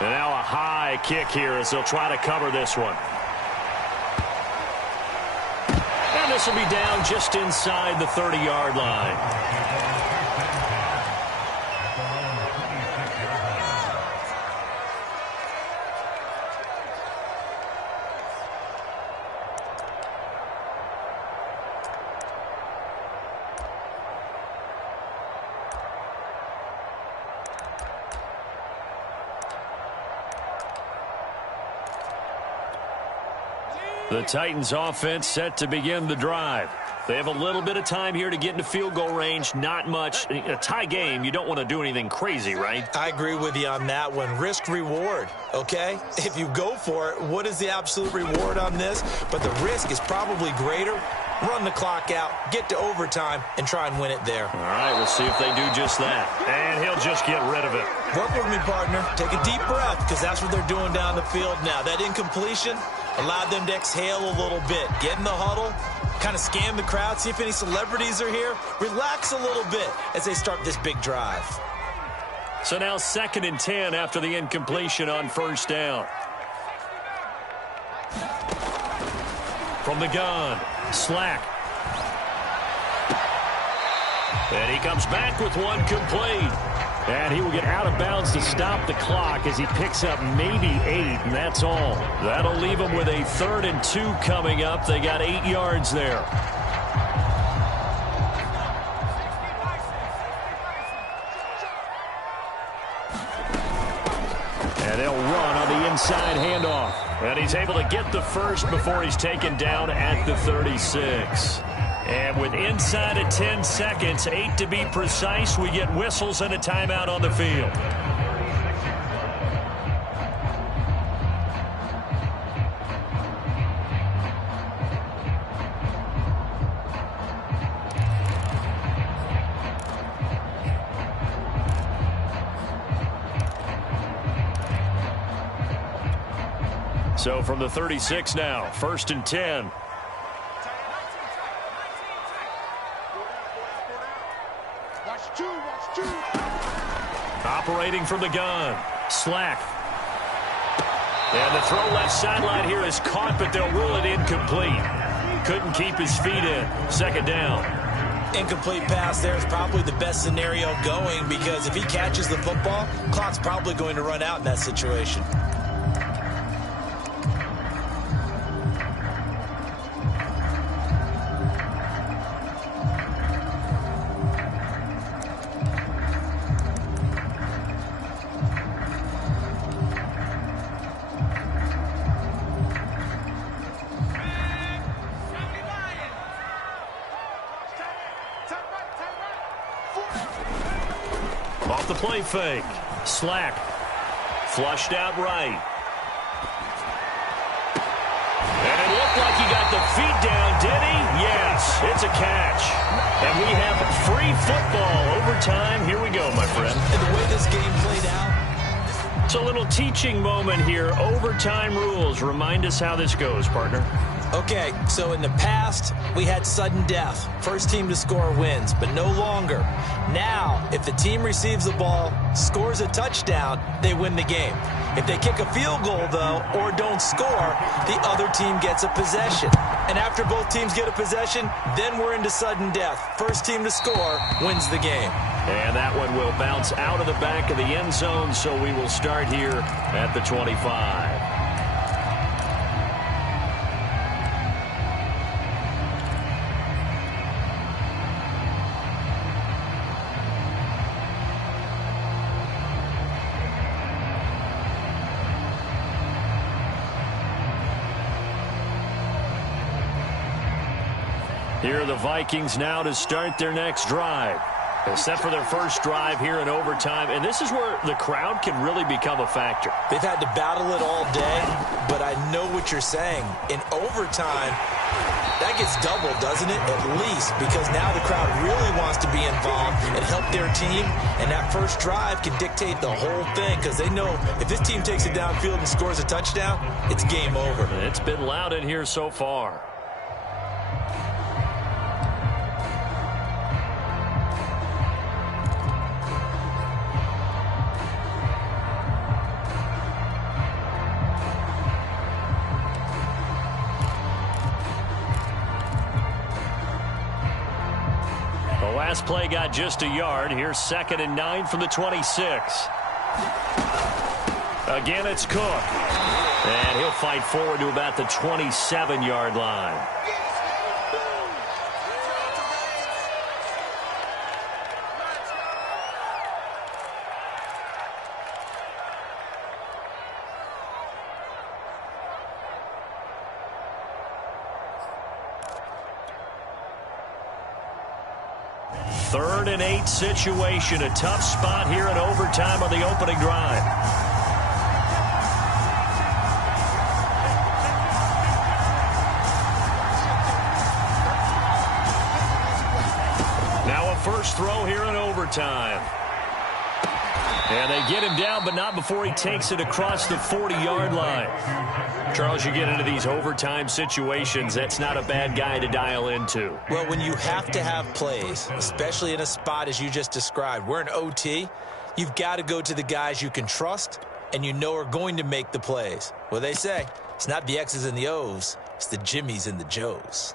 And now a high kick here as they'll try to cover this one. And this will be down just inside the 30-yard line. The Titans offense set to begin the drive. They have a little bit of time here to get into field goal range. Not much. A tie game, you don't want to do anything crazy, right? I agree with you on that one. Risk reward, okay? If you go for it, what is the absolute reward on this? But the risk is probably greater. Run the clock out, get to overtime, and try and win it there. All right, we'll see if they do just that. And he'll just get rid of it. Work with me, partner. Take a deep breath, because that's what they're doing down the field now. That incompletion allowed them to exhale a little bit. Get in the huddle, kind of scan the crowd, see if any celebrities are here. Relax a little bit as they start this big drive. So now 2nd and 10 after the incompletion on first down. From the gun, Slack. And he comes back with one complete. And he will get out of bounds to stop the clock as he picks up maybe 8, and that's all. That'll leave him with a 3rd and 2 coming up. They got 8 yards there. And they'll run on the inside handoff. And he's able to get the first before he's taken down at the 36. And with inside of 10 seconds, 8 to be precise, we get whistles and a timeout on the field. So from the 36 now, 1st and 10. Operating from the gun. Slack. And the throw left sideline here is caught, but they'll rule it incomplete. Couldn't keep his feet in. 2nd down. Incomplete pass there is probably the best scenario going, because if he catches the football, clock's probably going to run out in that situation. Off the play fake. Slack. Flushed out right. And it looked like he got the feet down, did he? Yes, it's a catch. And we have free football overtime. Here we go, my friend. And the way this game played out. It's a little teaching moment here. Overtime rules. Remind us how this goes, partner. Okay, so in the past, we had sudden death. First team to score wins, but no longer. Now, if the team receives the ball, scores a touchdown, they win the game. If they kick a field goal, though, or don't score, the other team gets a possession. And after both teams get a possession, then we're into sudden death. First team to score wins the game. And that one will bounce out of the back of the end zone, so we will start here at the 25. Here are the Vikings now to start their next drive. Set for their first drive here in overtime. And this is where the crowd can really become a factor. They've had to battle it all day, but I know what you're saying. In overtime, that gets doubled, doesn't it? At least, because now the crowd really wants to be involved and help their team. And that first drive can dictate the whole thing, because they know if this team takes it downfield and scores a touchdown, it's game over. It's been loud in here so far. Last play got just a yard. Here's 2nd and 9 from the 26. Again, it's Cook. And he'll fight forward to about the 27-yard line. Third and 8 situation. A tough spot here in overtime on the opening drive. Now a first throw here in overtime. And they get him down, but not before he takes it across the 40-yard line. Charles, you get into these overtime situations, that's not a bad guy to dial into. Well, when you have to have plays, especially in a spot as you just described, we're in OT, you've got to go to the guys you can trust and you know are going to make the plays. Well, they say it's not the X's and the O's, it's the Jimmies and the Joes.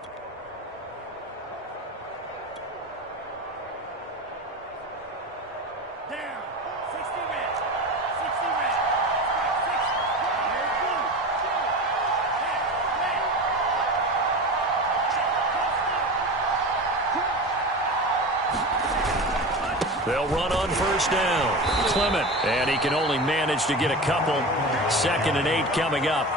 They'll run on first down. Clement, and he can only manage to get a couple. 2nd and 8 coming up.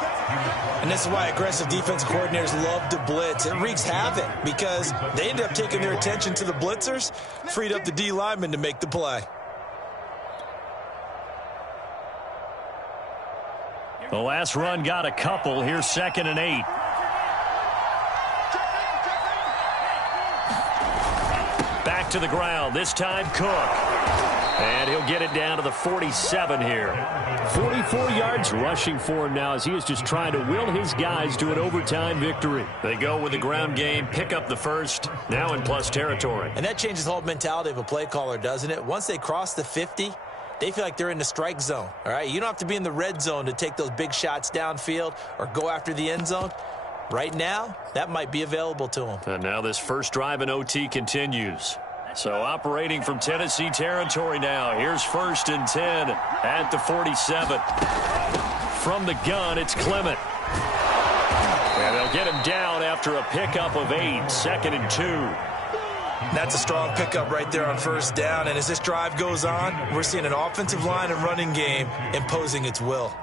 And this is why aggressive defensive coordinators love to blitz. It wreaks havoc because they end up taking their attention to the blitzers, freed up the D lineman to make the play. The last run got a couple. Here's 2nd and 8. Back to the ground. This time Cook. And he'll get it down to the 47 here. 44 yards rushing for him now as he is just trying to will his guys to an overtime victory. They go with the ground game, pick up the first, now in plus territory. And that changes the whole mentality of a play caller, doesn't it? Once they cross the 50, they feel like they're in the strike zone. All right, you don't have to be in the red zone to take those big shots downfield or go after the end zone. Right now, that might be available to them. And now this first drive in OT continues. So operating from Tennessee territory now. Here's 1st and 10 at the 47. From the gun, it's Clement. And they'll get him down after a pickup of 8. 2nd and 2. That's a strong pickup right there on 1st down. And as this drive goes on, we're seeing an offensive line and running game imposing its will.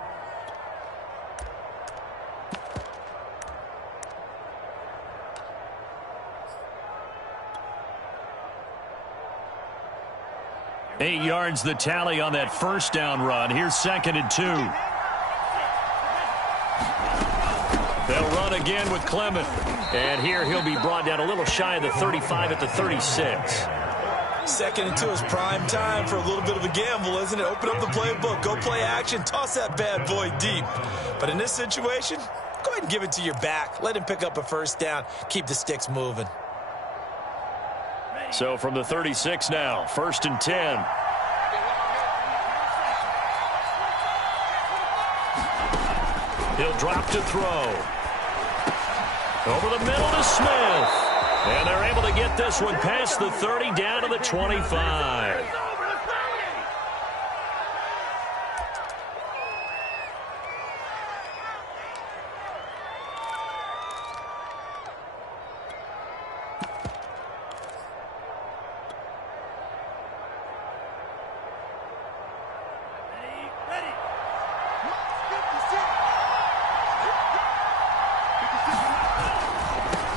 Eight yards the tally on that 1st down run. Here's 2nd and 2. They'll run again with Clement. And here he'll be brought down a little shy of the 35 at the 36. 2nd and 2 is prime time for a little bit of a gamble, isn't it? Open up the playbook, go play action, toss that bad boy deep. But in this situation, go ahead and give it to your back. Let him pick up a 1st down. Keep the sticks moving. So from the 36 now, 1st and 10. He'll drop to throw. Over the middle to Smith. And they're able to get this one past the 30 down to the 25.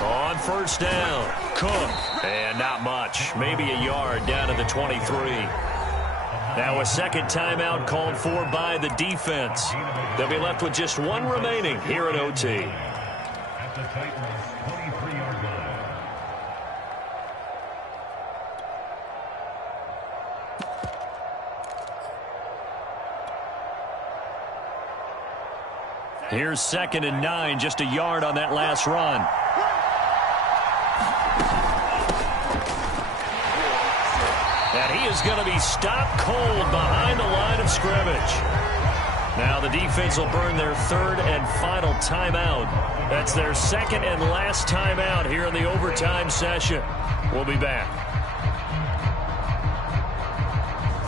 On 1st down, Cook. And not much. Maybe a yard down to the 23. Now a 2nd timeout called for by the defense. They'll be left with just one remaining here at OT. At the Titans' 23-yard line. Here's 2nd and 9, just a yard on that last run. And he is going to be stopped cold behind the line of scrimmage. Now the defense will burn their 3rd and final timeout. That's their 2nd and last timeout here in the overtime session. We'll be back.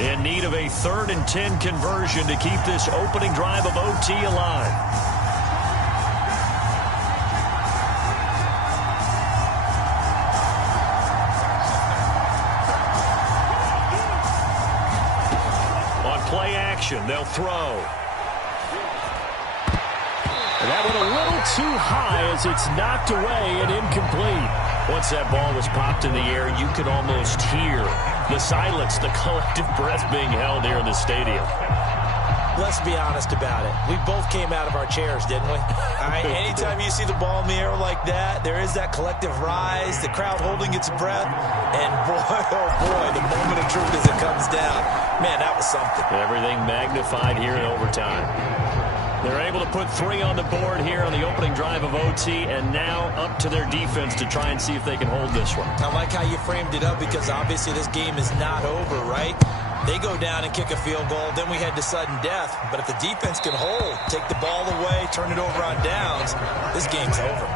In need of a 3rd and 10 conversion to keep this opening drive of OT alive. Play action. They'll throw. And that went a little too high as it's knocked away and incomplete. Once that ball was popped in the air, you could almost hear the silence, the collective breath being held here in the stadium. Let's be honest about it. We both came out of our chairs, didn't we? All right, anytime you see the ball in the air like that, there is that collective rise, the crowd holding its breath, and boy, oh boy, the moment of truth as it comes down. Man, that was something. Everything magnified here in overtime. They're able to put 3 on the board here on the opening drive of OT, and now up to their defense to try and see if they can hold this one. I like how you framed it up because obviously this game is not over, right? They go down and kick a field goal, then we head to sudden death. But if the defense can hold, take the ball away, turn it over on downs, this game's over.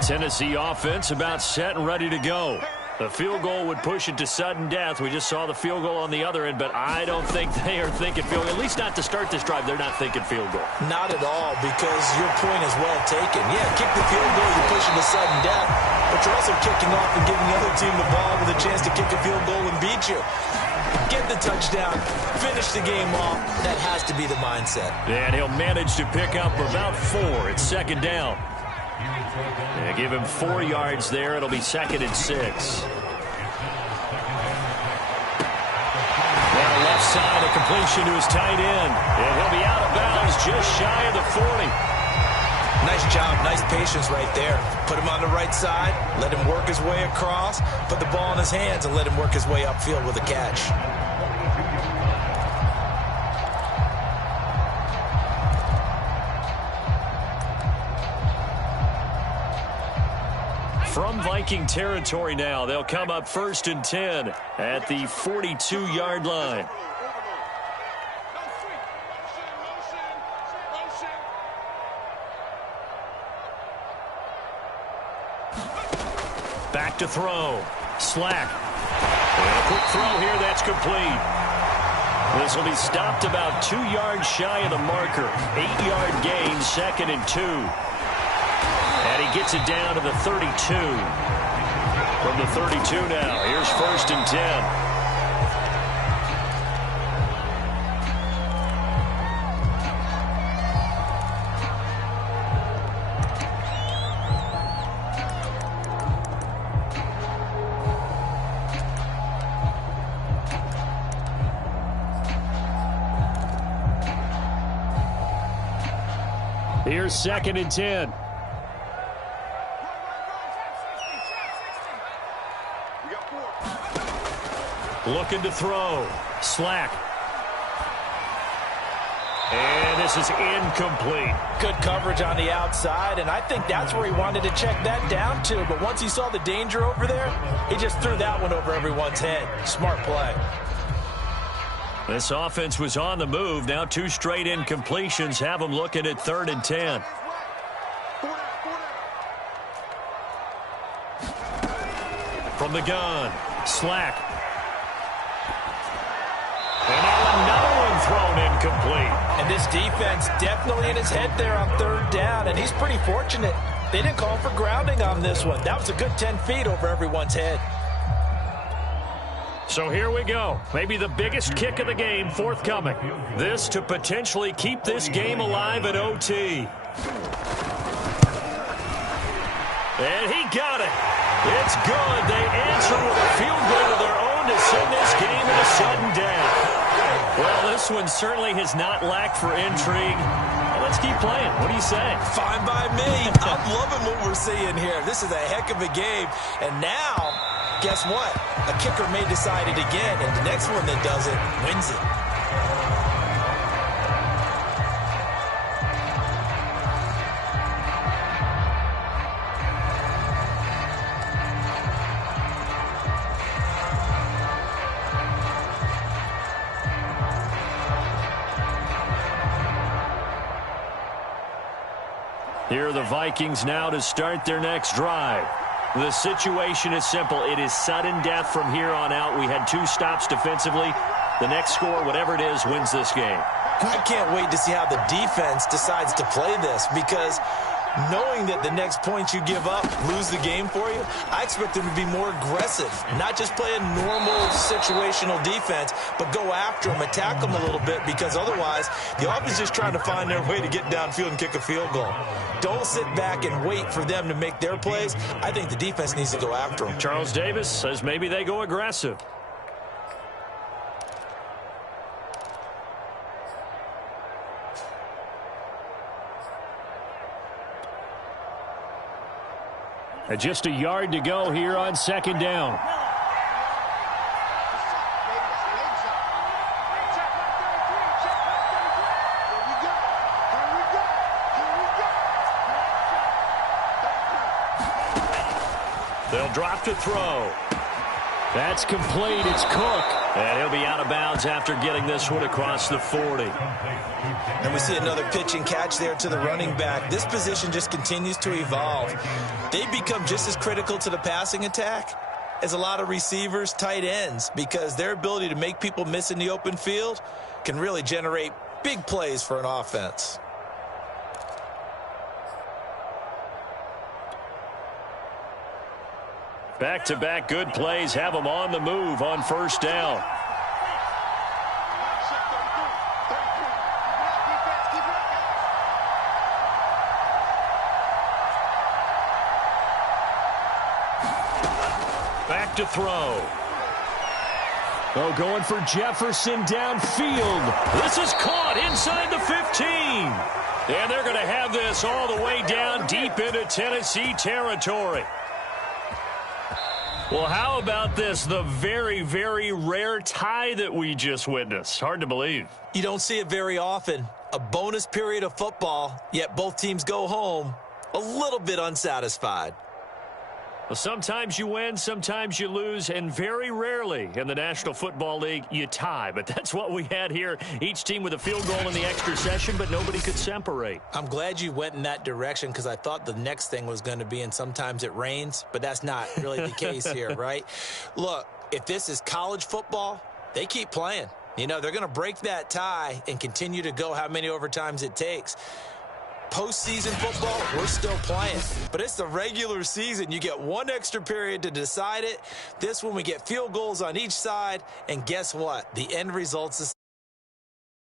Tennessee offense about set and ready to go. The field goal would push it to sudden death. We just saw the field goal on the other end, but I don't think they are thinking field goal. At least not to start this drive. They're not thinking field goal. Not at all, because your point is well taken. Yeah, kick the field goal, you push it to sudden death, but you're also kicking off and giving the other team the ball with a chance to kick a field goal and beat you. Get the touchdown, finish the game off. That has to be the mindset. And he'll manage to pick up about 4. It's second down. Yeah, give him 4 yards there. It'll be 2nd and 6. On the left side, a completion to his tight end. And he'll be out of bounds just shy of the 40. Nice job, nice patience right there. Put him on the right side, let him work his way across, put the ball in his hands, and let him work his way upfield with a catch. From Viking territory now, they'll come up 1st and 10 at the 42-yard line. Back to throw. Slack. And a quick throw here, that's complete. This will be stopped about 2 yards shy of the marker. 8-yard gain, 2nd and 2. And he gets it down to the 32. From the 32 now, here's 1st and 10. Here's 2nd and 10. Looking to throw. Slack. And this is incomplete. Good coverage on the outside, and I think that's where he wanted to check that down to. But once he saw the danger over there, he just threw that one over everyone's head. Smart play. This offense was on the move. Now 2 straight incompletions have them looking at 3rd and 10. From the gun, Slack. And now another one thrown incomplete. And this defense definitely in his head there on 3rd down, and he's pretty fortunate. They didn't call for grounding on this one. That was a good 10 feet over everyone's head. So here we go. Maybe the biggest kick of the game forthcoming. This to potentially keep this game alive at OT. And he got it. It's good. They answer with a field goal of their own to send this game to sudden death. Well, this one certainly has not lacked for intrigue. Well, let's keep playing. What do you say? Fine by me. I'm loving what we're seeing here. This is a heck of a game. And now, guess what? A kicker may decide it again, and the next one that does it wins it. Here are the Vikings now to start their next drive. The situation is simple. It is sudden death from here on out. We had 2 stops defensively. The next score, whatever it is, wins this game. I can't wait to see how the defense decides to play this, because knowing that the next points you give up lose the game for you, I expect them to be more aggressive, not just play a normal situational defense, but go after them, attack them a little bit, because otherwise the offense is just trying to find their way to get downfield and kick a field goal. Don't sit back and wait for them to make their plays. I think the defense needs to go after them. Charles Davis says maybe they go aggressive. And just a yard to go here on 2nd down. They'll drop to throw. That's complete. It's Cook. And he'll be out of bounds after getting this one across the 40. And we see another pitch and catch there to the running back. This position just continues to evolve. They become just as critical to the passing attack is a lot of receivers, tight ends, because their ability to make people miss in the open field can really generate big plays for an offense. Back-to-back good plays have them on the move on first down. Back to throw. Oh, going for Jefferson downfield. This is caught inside the 15. And they're going to have this all the way down deep into Tennessee territory. Well, how about this? The very, very rare tie that we just witnessed. Hard to believe. You don't see it very often. A bonus period of football, yet both teams go home a little bit unsatisfied. Well, sometimes you win, sometimes you lose, and very rarely in the National Football League you tie. But that's what we had here. Each team with a field goal in the extra session, but nobody could separate. I'm glad you went in that direction because I thought the next thing was going to be, and sometimes it rains, but that's not really the case here, right? Look, if this is college football, they keep playing. You know, they're going to break that tie and continue to go how many overtimes it takes. Postseason football, we're still playing. But it's the regular season. You get one extra period to decide it. This one, we get field goals on each side. And guess what? The end result's the